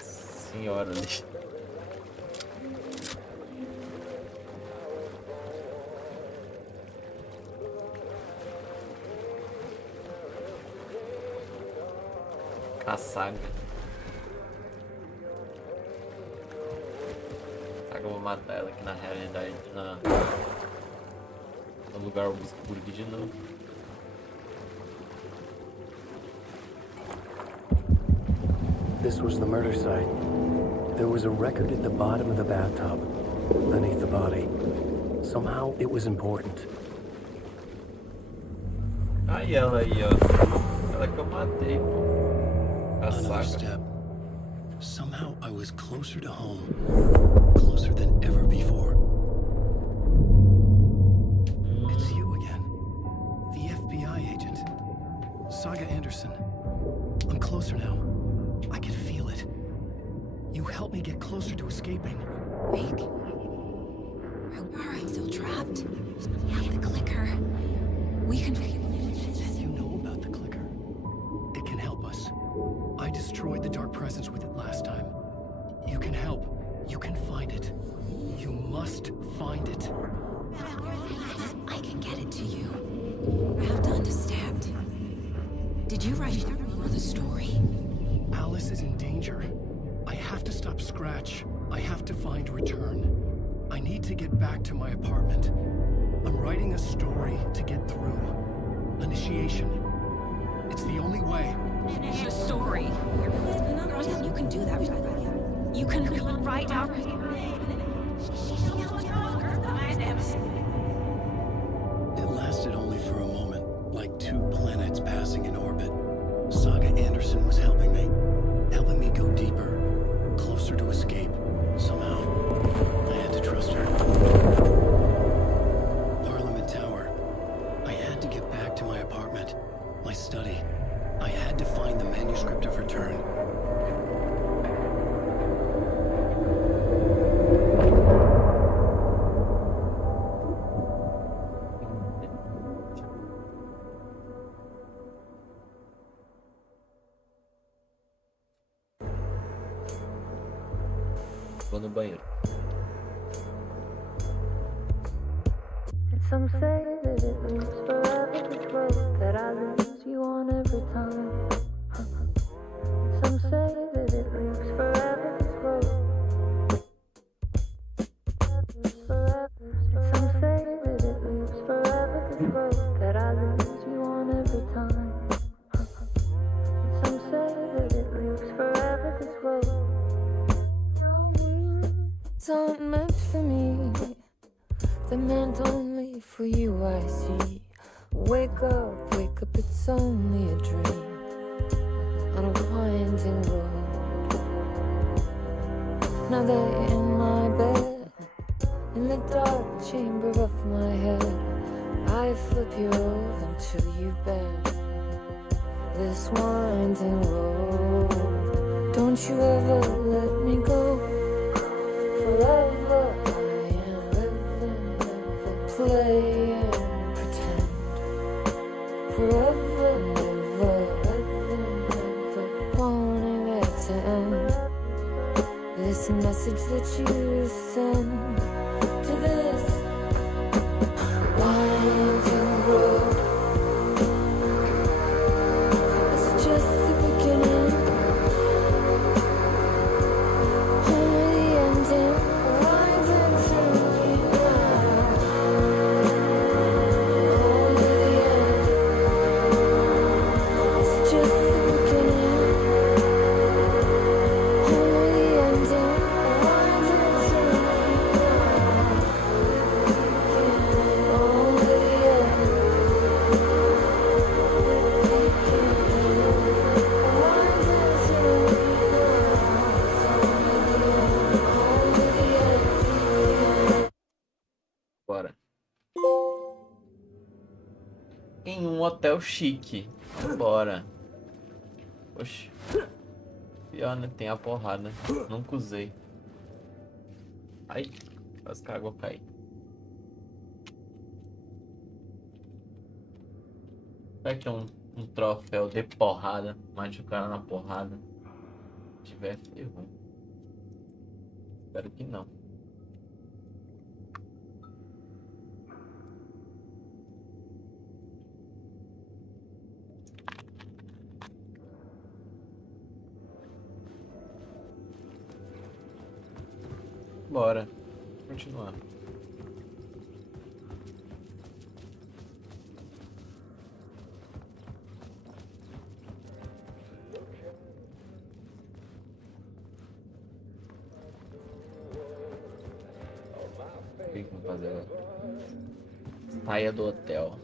senhora ali. A saga. Será que eu vou matar ela aqui na realidade, no lugar obscuro aqui de novo? This was the murder site. There was a record at the bottom of the bathtub, beneath the body. Somehow it was important. Aí ela aí, ó. Ela que eu matei, pô. A Another saga. step. Somehow I was closer to home. Closer than ever before. It's you again. The FBI agent. Saga Anderson. I'm closer now. I can feel it. You helped me get closer to escaping. Wake? Are we still trapped? We have the clicker. We can... You know about the clicker. It can help us. I destroyed the dark presence with it last time. You can help. You can find it. You must find it. I can get it to you. I have to understand. Did you write the story? Alice is in danger. I have to stop Scratch. I have to find Return. I need to get back to my apartment. I'm writing a story to get through. Initiation. It's the only way. The story. You can do that. You can write out. It lasted only for a moment, like two planets passing in orbit. Saga Anderson was helping me go deeper, closer to escape. Somehow, I had to trust her. Parliament Tower. I had to get back to my apartment, my study. I had to find the manuscript of Return. Vou no banheiro. Some say that it lives forever, this road that I lose you on every time. Some say that it lives forever, this road. Forever. Some say that it lives forever, this road that I lose you on every time. Some say that it lives forever, this road. It's not meant for me. They're meant only for you, I see. Wake up, it's only a dream. On a winding road. Now they're in my bed, in the dark chamber of my head. I flip you over until you bend. This winding road. Don't you ever let me go. Forever I am living, never play and pretend. Forever, never wanting it to end. This message that you send to this winding road. hotel chique. Bora. Oxi. Pior, né? Tem a porrada. Nunca usei. Ai, quase que a água cai. Será que é um troféu de porrada? Mate o cara na porrada. Se tiver, ferrou. Espero que não. Bora. Continuar. O que vamos fazer agora? Saia do hotel.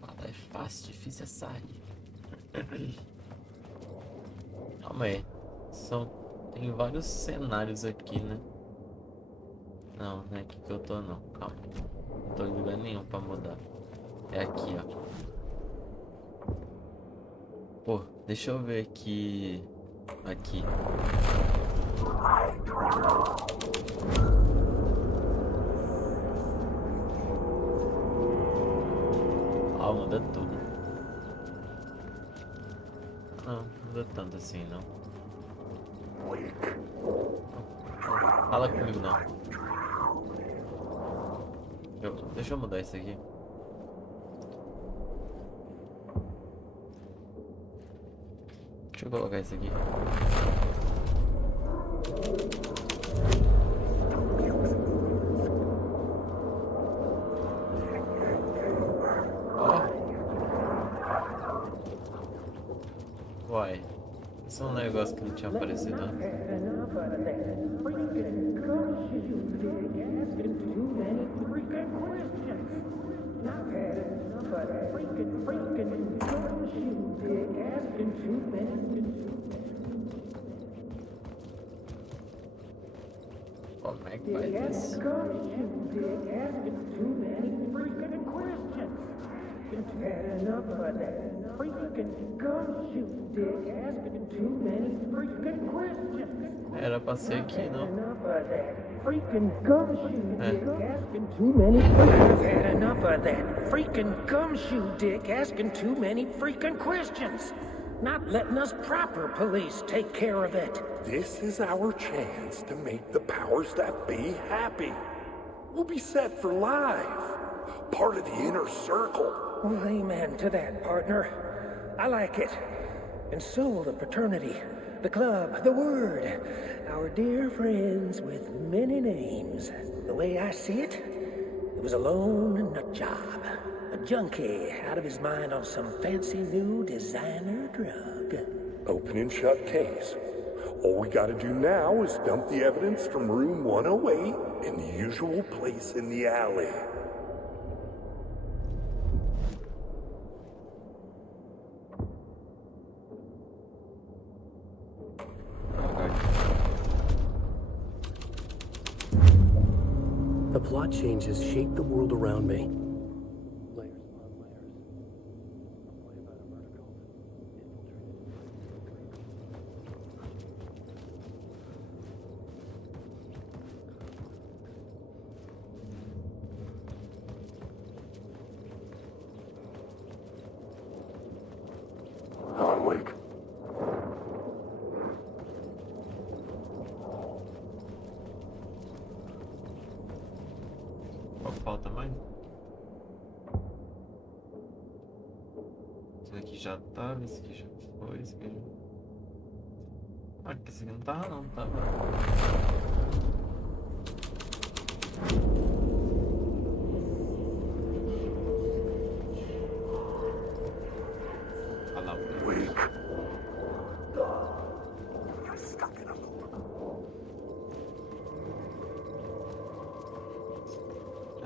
Nada é fácil, difícil é sair. Calma aí. Tem vários cenários aqui, né? Não, não é aqui que eu tô não. Calma. Não tô em lugar nenhum pra mudar. É aqui, ó. Pô, deixa eu ver aqui. Aqui. Ó, muda tudo. Não, não muda tanto assim, não. Fala comigo, não. Deixa eu mudar isso aqui. Deixa eu colocar isso aqui. Uai, isso é um negócio que não tinha aparecido antes. Como é que faz isso? Era pra ser aqui, não? I've had enough of that freaking gumshoe dick asking too many freaking questions. Not letting us proper police take care of it. This is our chance to make the powers that be happy. We'll be set for life. Part of the inner circle. Well, amen to that, partner. I like it. And so will the fraternity, the club, the word. Our dear friends with many names. The way I see it, it was a lone nut job. A junkie out of his mind on some fancy new designer drug. Open and shut case. All we gotta do now is dump the evidence from room 108 in the usual place in the alley. The plot changes shape the world around me. Falta mais? Esse aqui já tava, esse aqui já foi, esse aqui já... Ah, que esse aqui não tava não, tava. Olha lá o Weak. You're stuck in a loop.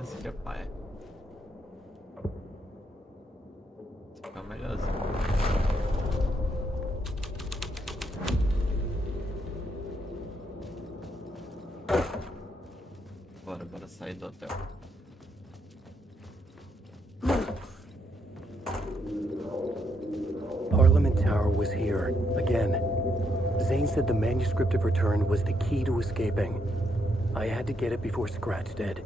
Esse aqui é paia. Esse aqui é o melhorzinho. Bora sair do hotel. apartment tower was here, again. Zane said the manuscript of return was the key to escaping. I had to get it before Scratch did.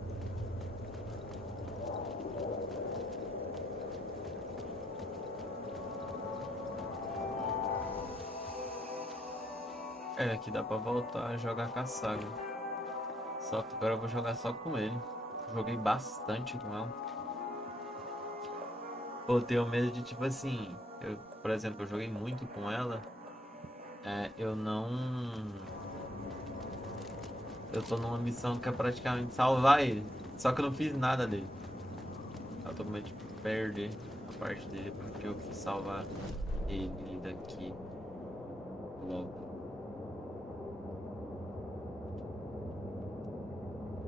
É, aqui dá pra voltar a jogar com a saga. Só que agora eu vou jogar só com ele. Joguei bastante com ela. Pô, eu tenho medo de, tipo assim... por exemplo, eu joguei muito com ela. Eu não... Eu tô numa missão que é praticamente salvar ele. Só que eu não fiz nada dele. Eu tô com medo de perder a parte dele, porque eu quis salvar ele daqui logo.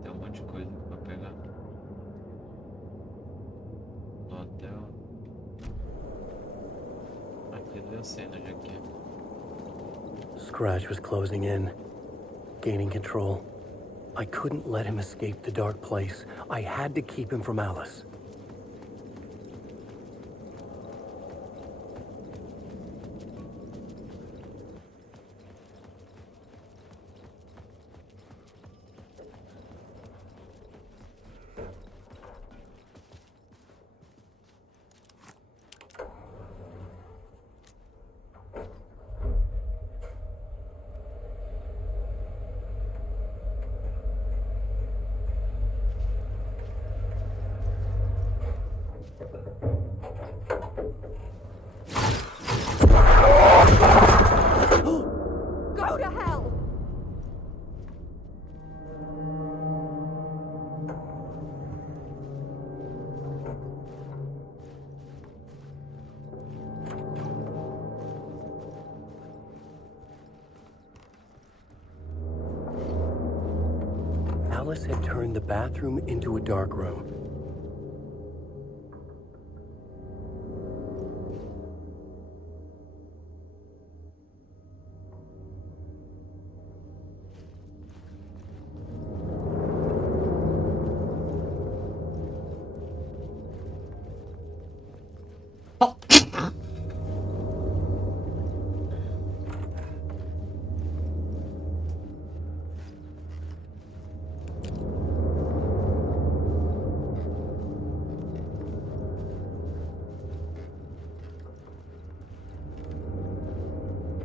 Tem um monte de coisa pra pegar. No hotel. Aquilo eu sei onde é que é. Scratch was closing in, gaining control. I couldn't let him escape the dark place. I had to keep him from Alice. Go to hell! Alice had turned the bathroom into a dark room.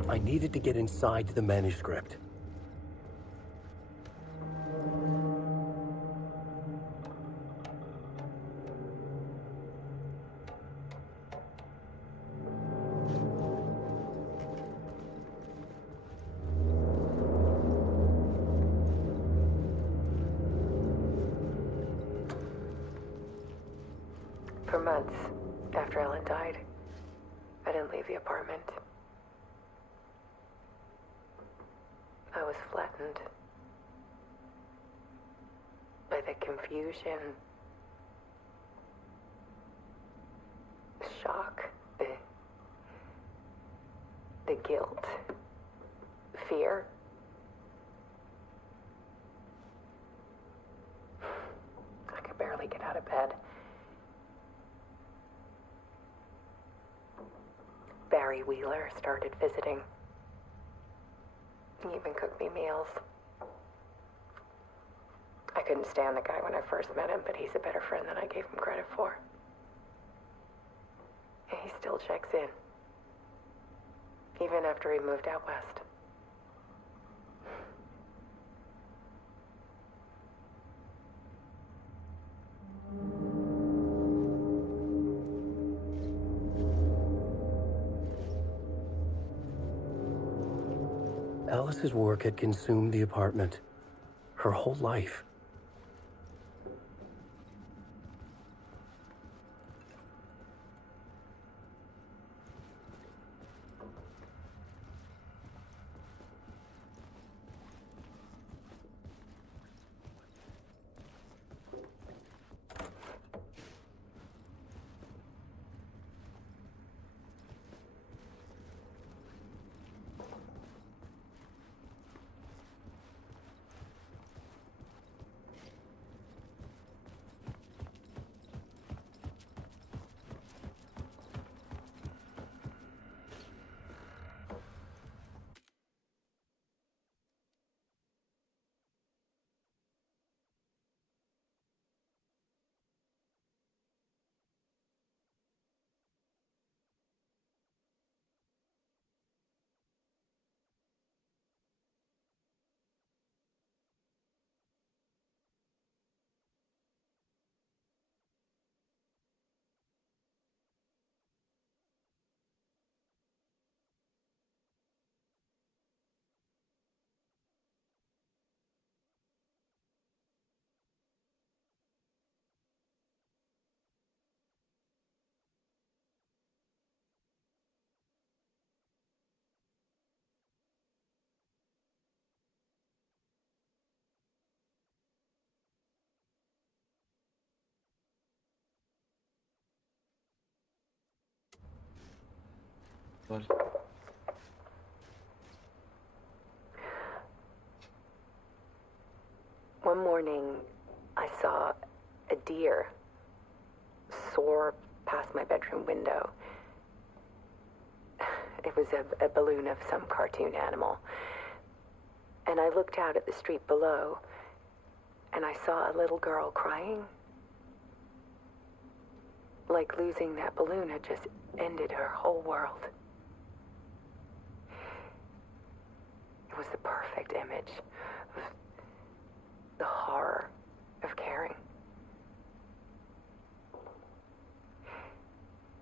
I needed to get inside the manuscript. For months after Ellen died, I didn't leave the apartment. I was flattened by the confusion, the shock, the guilt, fear. I could barely get out of bed. Barry Wheeler started visiting. He even cooked me meals. I couldn't stand the guy when I first met him, but he's a better friend than I gave him credit for. And he still checks in. Even after he moved out west. Alice's work had consumed the apartment. Her whole life. Sorry. One morning, I saw a deer soar past my bedroom window. It was a balloon of some cartoon animal. And I looked out at the street below, and I saw a little girl crying. Like losing that balloon had just ended her whole world. It was the perfect image of the horror of caring.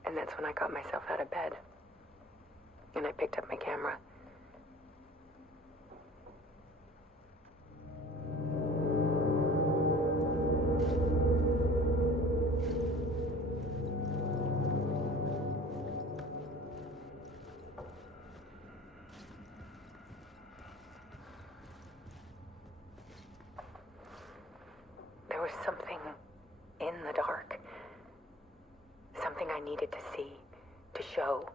And that's when I got myself out of bed. And I picked up my camera. There was something in the dark. Something I needed to see, to show.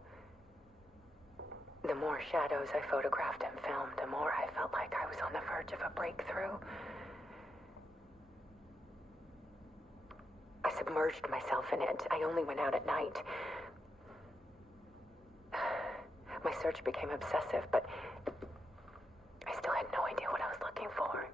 The more shadows I photographed and filmed, the more I felt like I was on the verge of a breakthrough. I submerged myself in it. I only went out at night. My search became obsessive, but I still had no idea what I was looking for.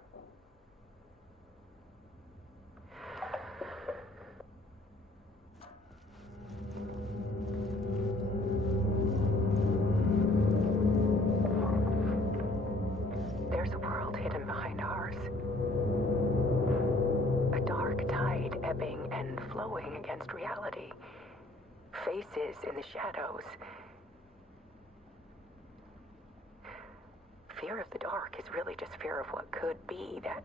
There's a world hidden behind ours. A dark tide ebbing and flowing against reality. Faces in the shadows. Fear of the dark is really just fear of what could be, that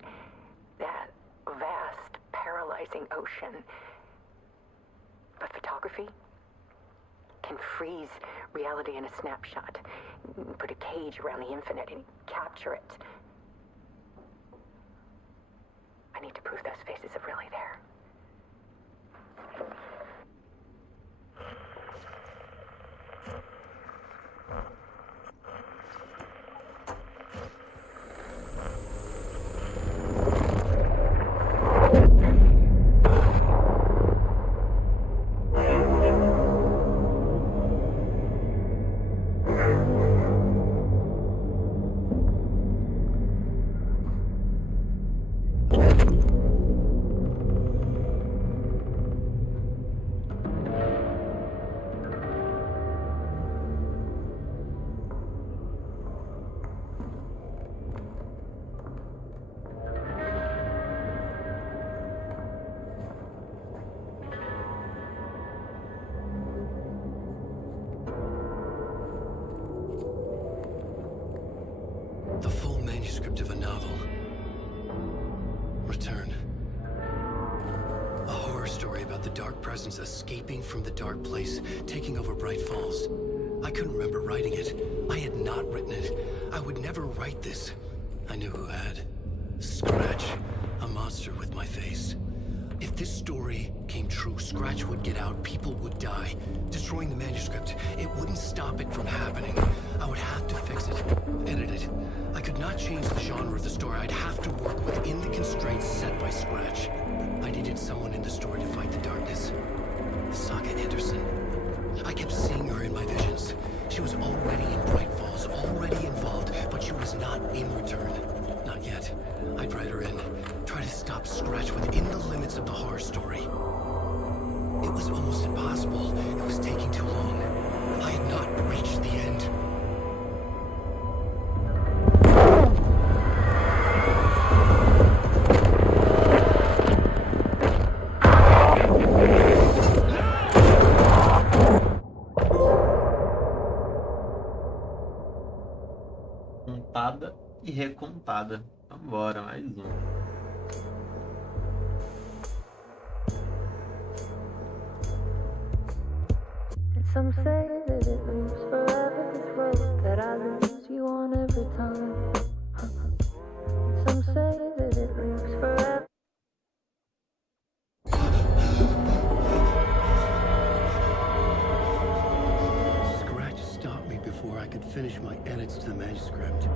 vast, paralyzing ocean. But photography can freeze reality in a snapshot, put a cage around the infinite and capture it. I need to prove those faces are really there. The full manuscript of a novel. Return. A horror story about the dark presence escaping from the dark place, taking over Bright Falls. I couldn't remember writing it. I had not written it. I would never write this. I knew who had. Scratch. A monster with my face. If this story came true, Scratch would get out, people would die. Destroying the manuscript, it wouldn't stop it from happening. I would have to fix it, edit it. I could not change the genre of the story. I'd have to work within the constraints set by Scratch. I needed someone in the story to fight the darkness. Saga Anderson. I kept seeing her in my visions. She was already in Bright Falls, already involved, but she was not in Return. Not yet. I'd write her in. Try to stop Scratch within the limits of the horror story. It was almost impossible. It was taking too long. I had not reached the end. Contada e recontada. Vambora, mais um. Some say that it moves forever, this road that I lose you on every time. Some say that it moves forever. Scratch stopped could finish my edits to the manuscript.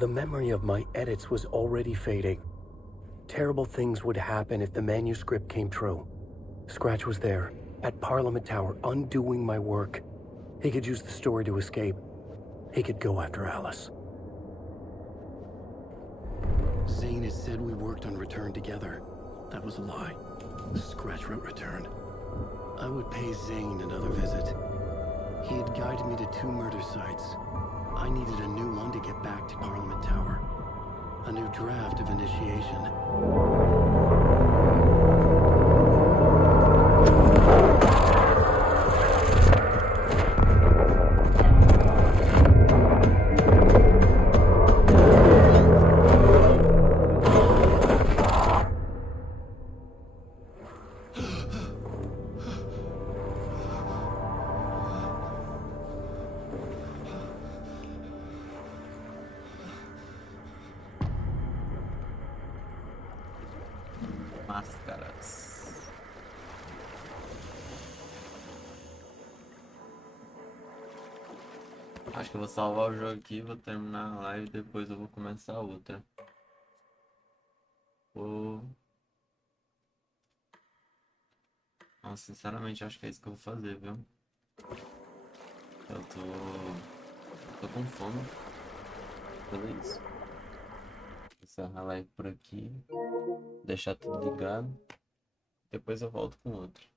The memory of my edits was already fading. Terrible things would happen if the manuscript came true. Scratch was there, at Parliament Tower, undoing my work. He could use the story to escape. He could go after Alice. Zane had said we worked on Return together. That was a lie. Scratch wrote Return. I would pay Zane another visit. He had guided me to 2 murder sites. I needed a new one to get back to Parliament Tower. A new draft of initiation. Máscaras. Acho que eu vou salvar o jogo aqui, vou terminar a live e depois eu vou começar outra. Nossa, sinceramente acho que é isso que eu vou fazer, viu? Eu tô com fome. Beleza. Vou encerrar a live por aqui. Deixar tudo ligado. Depois eu volto com outro.